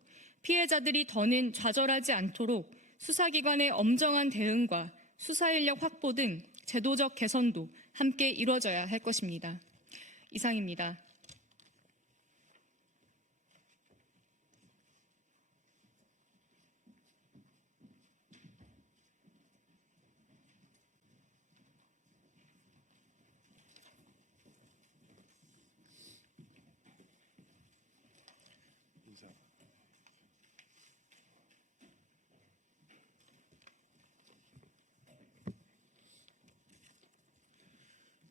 피해자들이 더는 좌절하지 않도록 수사기관의 엄정한 대응과 수사인력 확보 등 제도적 개선도 함께 이루어져야 할 것입니다. 이상입니다.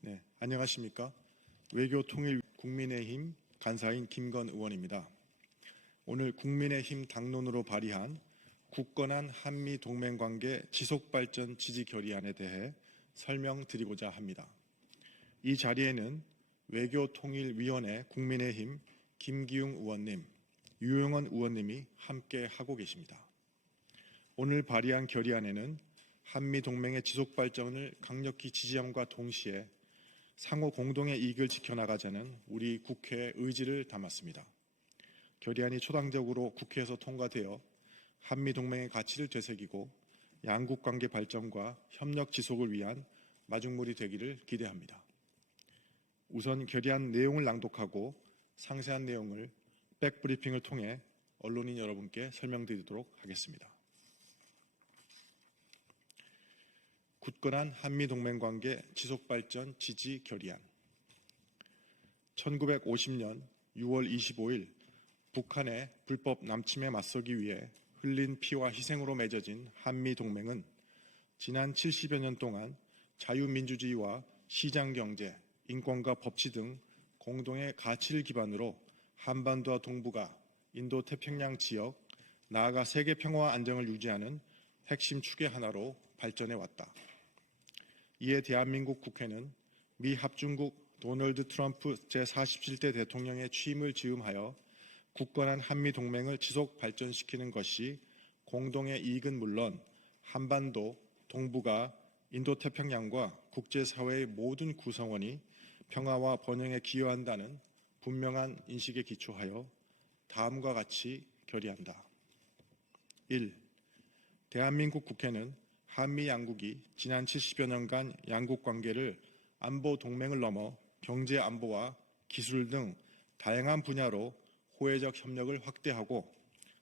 네, 안녕하십니까? 외교통일 국민의힘 간사인 김건 의원입니다. 오늘 국민의힘 당론으로 발의한 굳건한 한미동맹관계 지속발전 지지결의안에 대해 설명드리고자 합니다. 이 자리에는 외교통일위원회 국민의힘 김기웅 의원님, 유영원 의원님이 함께 하고 계십니다. 오늘 발의한 결의안에는 한미동맹의 지속발전을 강력히 지지함과 동시에 상호 공동의 이익을 지켜나가자는 우리 국회의 의지를 담았습니다. 결의안이 초당적으로 국회에서 통과되어 한미동맹의 가치를 되새기고 양국 관계 발전과 협력 지속을 위한 마중물이 되기를 기대합니다. 우선 결의안 내용을 낭독하고 상세한 내용을 백브리핑을 통해 언론인 여러분께 설명드리도록 하겠습니다. 굳건한 한미동맹관계 지속발전 지지 결의안. 1950년 6월 25일 북한의 불법 남침에 맞서기 위해 흘린 피와 희생으로 맺어진 한미동맹은 지난 70여 년 동안 자유민주주의와 시장경제, 인권과 법치 등 공동의 가치를 기반으로 한반도와 동북아, 인도태평양 지역, 나아가 세계 평화와 안정을 유지하는 핵심 축의 하나로 발전해왔다. 이에 대한민국 국회는 미 합중국 도널드 트럼프 제47대 대통령의 취임을 즈음하여 굳건한 한미동맹을 지속 발전시키는 것이 공동의 이익은 물론 한반도, 동북아, 인도태평양과 국제사회의 모든 구성원이 평화와 번영에 기여한다는 분명한 인식에 기초하여 다음과 같이 결의한다. 1. 대한민국 국회는 한미 양국이 지난 70여 년간 양국 관계를 안보 동맹을 넘어 경제 안보와 기술 등 다양한 분야로 호혜적 협력을 확대하고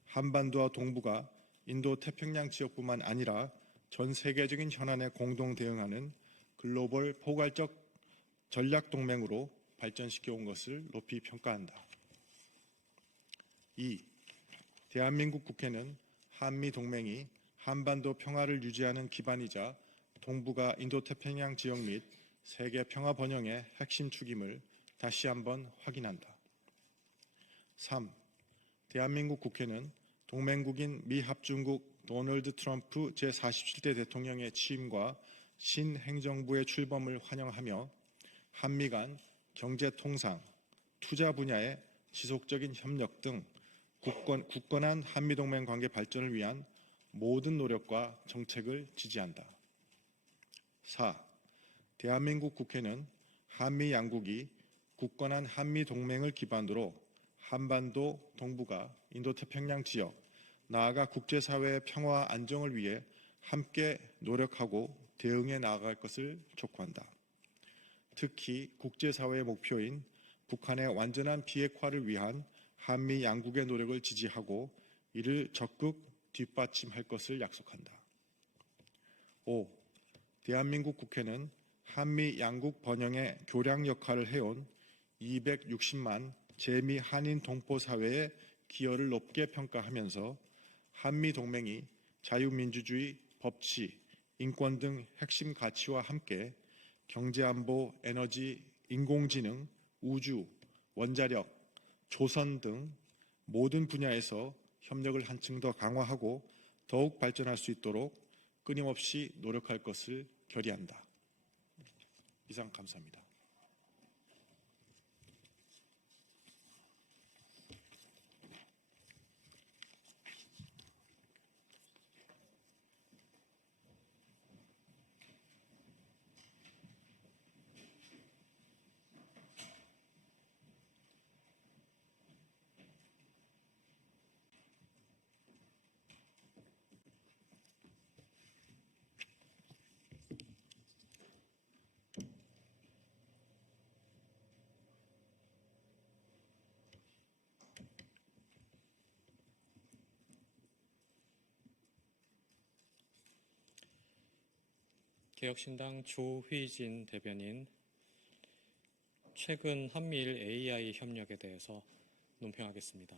한반도와 동북아, 인도태평양 지역뿐만 아니라 전 세계적인 현안에 공동 대응하는 글로벌 포괄적 전략 동맹으로 발전시켜 온 것을 높이 평가한다. 2. 대한민국 국회는 한미 동맹이 한반도 평화를 유지하는 기반이자 동북아 인도태평양 지역 및 세계 평화 번영의 핵심 축임을 다시 한번 확인한다. 3. 대한민국 국회는 동맹국인 미 합중국 도널드 트럼프 제47대 대통령의 취임과 신행정부의 출범을 환영하며 한미 간 경제 통상, 투자 분야의 지속적인 협력 등 굳건한 한미동맹 관계 발전을 위한 모든 노력과 정책을 지지한다. 4. 대한민국 국회는 한미 양국이 굳건한 한미 동맹을 기반으로 한반도, 동북아, 인도태평양 지역, 나아가 국제사회의 평화와 안정을 위해 함께 노력하고 대응해 나아갈 것을 촉구한다. 특히 국제사회의 목표인 북한의 완전한 비핵화를 위한 한미 양국의 노력을 지지하고 이를 적극 뒷받침할 것을 약속한다. 5. 대한민국 국회는 한미 양국 번영의 교량 역할을 해온 260만 재미 한인 동포 사회의 기여를 높게 평가하면서 한미 동맹이 자유민주주의, 법치, 인권 등 핵심 가치와 함께 경제안보, 에너지, 인공지능, 우주, 원자력, 조선 등 모든 분야에서 협력을 한층 더 강화하고 더욱 발전할 수 있도록 끊임없이 노력할 것을 결의한다. 이상 감사합니다. 개혁신당 조휘진 대변인, 최근 한미일 AI 협력에 대해서 논평하겠습니다.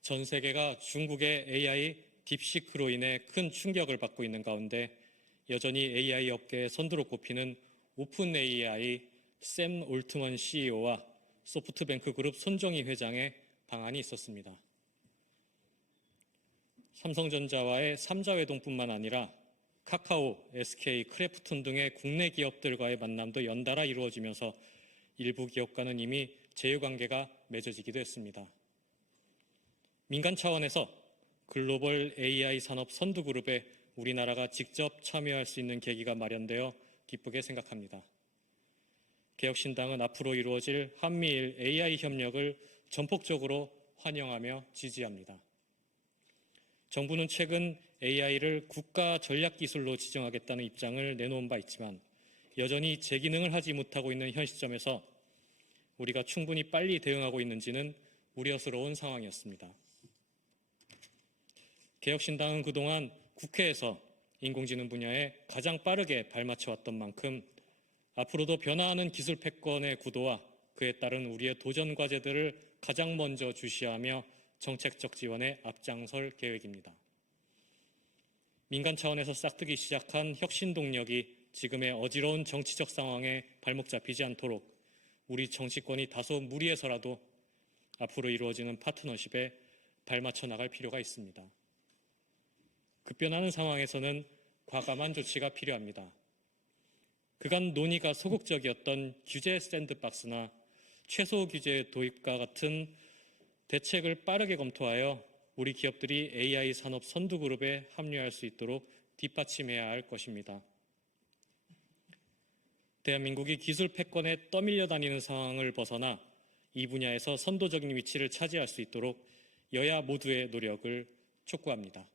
전 세계가 중국의 AI 딥시크로 인해 큰 충격을 받고 있는 가운데 여전히 AI 업계의 선두로 꼽히는 오픈 AI 샘 올트먼 CEO와 소프트뱅크 그룹 손정희 회장의 방안이 있었습니다. 삼성전자와의 3자 회동뿐만 아니라 카카오, SK, 크래프톤 등의 국내 기업들과의 만남도 연달아 이루어지면서 일부 기업과는 이미 제휴관계가 맺어지기도 했습니다. 민간 차원에서 글로벌 AI 산업 선두그룹에 우리나라가 직접 참여할 수 있는 계기가 마련되어 기쁘게 생각합니다. 개혁신당은 앞으로 이루어질 한미일 AI 협력을 전폭적으로 환영하며 지지합니다. 정부는 최근 AI를 국가 전략 기술로 지정하겠다는 입장을 내놓은 바 있지만 여전히 제기능을 하지 못하고 있는 현 시점에서 우리가 충분히 빨리 대응하고 있는지는 우려스러운 상황이었습니다. 개혁신당은 그동안 국회에서 인공지능 분야에 가장 빠르게 발맞춰왔던 만큼 앞으로도 변화하는 기술 패권의 구도와 그에 따른 우리의 도전 과제들을 가장 먼저 주시하며 정책적 지원에 앞장설 계획입니다. 민간 차원에서 싹트기 시작한 혁신 동력이 지금의 어지러운 정치적 상황에 발목 잡히지 않도록 우리 정치권이 다소 무리해서라도 앞으로 이루어지는 파트너십에 발맞춰 나갈 필요가 있습니다. 급변하는 상황에서는 과감한 조치가 필요합니다. 그간 논의가 소극적이었던 규제 샌드박스나 최소 규제 도입과 같은 대책을 빠르게 검토하여 우리 기업들이 AI 산업 선두그룹에 합류할 수 있도록 뒷받침해야 할 것입니다. 대한민국이 기술 패권에 떠밀려 다니는 상황을 벗어나 이 분야에서 선도적인 위치를 차지할 수 있도록 여야 모두의 노력을 촉구합니다.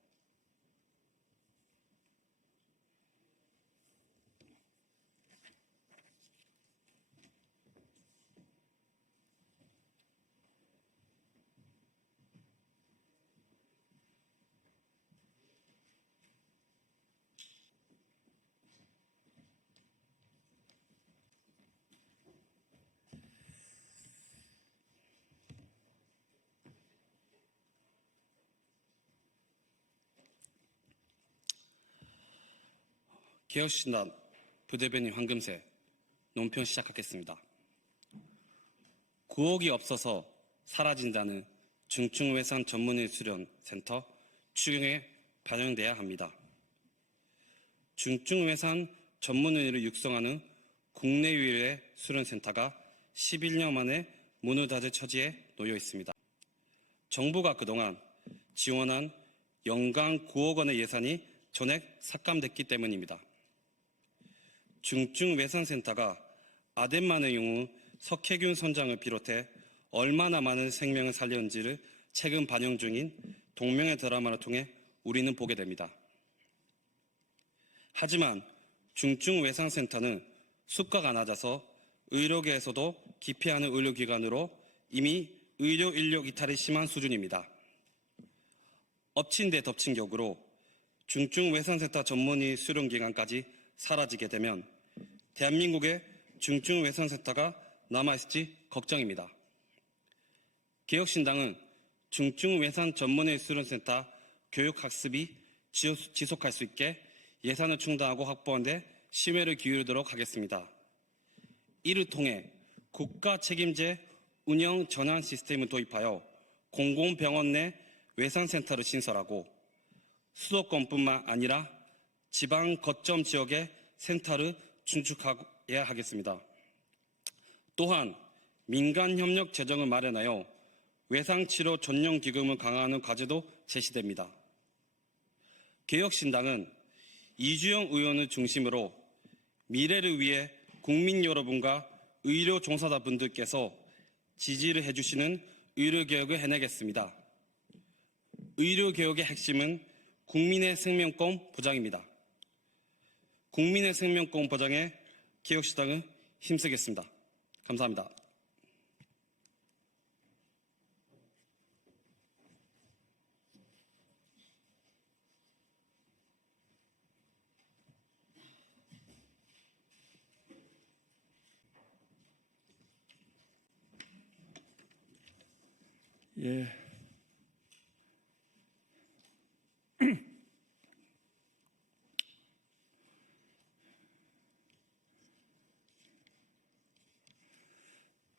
개혁신당 부대변인 황금세 논평 시작하겠습니다. 9억이 없어서 사라진다는 중증외상 전문의 수련센터 추경에 반영돼야 합니다. 중증외상 전문의를 육성하는 국내 유일의 수련센터가 11년 만에 문을 닫을 처지에 놓여 있습니다. 정부가 그동안 지원한 연간 9억 원의 예산이 전액 삭감됐기 때문입니다. 중증외상센터가 아덴만의 용우 석혜균 선장을 비롯해 얼마나 많은 생명을 살렸는지를 최근 반영 중인 동명의 드라마를 통해 우리는 보게 됩니다. 하지만 중증외상센터는 수가가 낮아서 의료계에서도 기피하는 의료기관으로 이미 의료 인력 이탈이 심한 수준입니다. 엎친 데 덮친 격으로 중증외상센터 전문의 수련기관까지 사라지게 되면 대한민국의 중증외상센터가 남아있을지 걱정입니다. 개혁신당은 중증외상 전문의 수련센터 교육학습이 지속할 수 있게 예산을 충당하고 확보하는 데 심혈을 기울이도록 하겠습니다. 이를 통해 국가 책임제 운영 전환 시스템을 도입하여 공공병원 내 외상센터를 신설하고 수도권뿐만 아니라 지방 거점 지역의 센터를 준축해야 하겠습니다. 또한 민간협력 재정을 마련하여 외상치료 전용기금을 강화하는 과제도 제시됩니다. 개혁신당은 이주영 의원을 중심으로 미래를 위해 국민 여러분과 의료 종사자분들께서 지지를 해주시는 의료개혁을 해내겠습니다. 의료개혁의 핵심은 국민의 생명권 보장입니다. 국민의 생명권 보장에 개혁신당은 힘쓰겠습니다. 감사합니다. 예.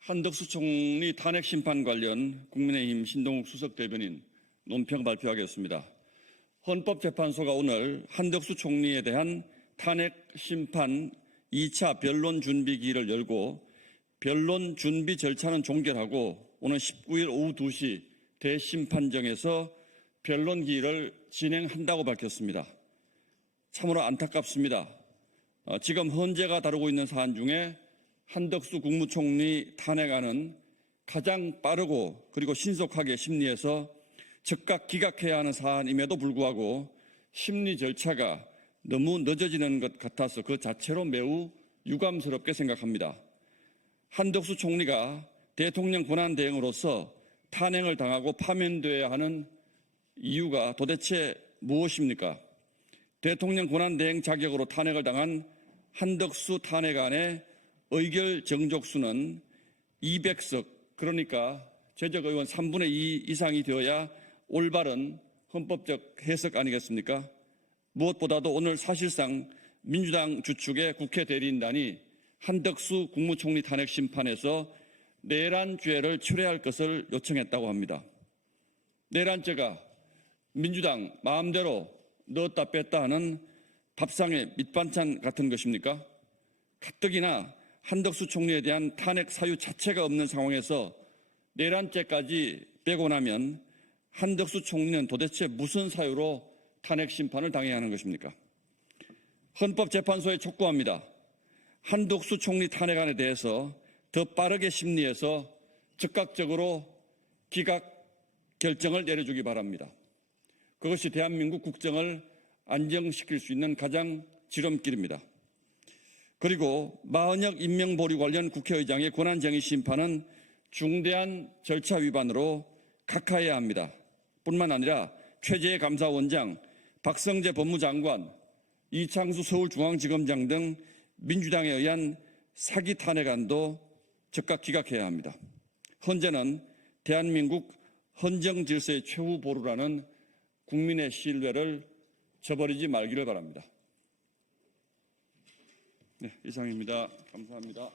한덕수 총리 탄핵 심판 관련 국민의힘 신동욱 수석 대변인 논평 발표하겠습니다. 헌법재판소가 오늘 한덕수 총리에 대한 탄핵 심판 2차 변론 준비 기일을 열고 변론 준비 절차는 종결하고 오늘 19일 오후 2시 대심판정에서 변론 기일을 진행한다고 밝혔습니다. 참으로 안타깝습니다. 지금 헌재가 다루고 있는 사안 중에 한덕수 국무총리 탄핵안은 가장 빠르고 그리고 신속하게 심리해서 즉각 기각해야 하는 사안임에도 불구하고 심리 절차가 너무 늦어지는 것 같아서 그 자체로 매우 유감스럽게 생각합니다. 한덕수 총리가 대통령 권한대행으로서 탄핵을 당하고 파면되어야 하는 이유가 도대체 무엇입니까? 대통령 권한대행 자격으로 탄핵을 당한 한덕수 탄핵안의 의결 정족수는 200석, 그러니까 재적 의원 3분의 2 이상이 되어야 올바른 헌법적 해석 아니겠습니까? 무엇보다도 오늘 사실상 민주당 주축의 국회 대리인단이 한덕수 국무총리 탄핵 심판에서 내란죄를 철회할 것을 요청했다고 합니다. 내란죄가 민주당 마음대로 넣었다 뺐다 하는 밥상의 밑반찬 같은 것입니까? 가뜩이나 한덕수 총리에 대한 탄핵 사유 자체가 없는 상황에서 내란죄까지 빼고 나면 한덕수 총리는 도대체 무슨 사유로 탄핵 심판을 당해야 하는 것입니까? 헌법재판소에 촉구합니다. 한덕수 총리 탄핵안에 대해서 더 빠르게 심리해서 즉각적으로 기각 결정을 내려주기 바랍니다. 그것이 대한민국 국정을 안정시킬 수 있는 가장 지름길입니다. 그리고 마은혁 임명보류 관련 국회의장의 권한쟁의 심판은 중대한 절차 위반으로 각하해야 합니다. 뿐만 아니라 최재해 감사원장, 박성재 법무장관, 이창수 서울중앙지검장 등 민주당에 의한 사기 탄핵안도 즉각 기각해야 합니다. 헌재는 대한민국 헌정 질서의 최후 보루라는 국민의 신뢰를 저버리지 말기를 바랍니다. 네, 이상입니다. 감사합니다.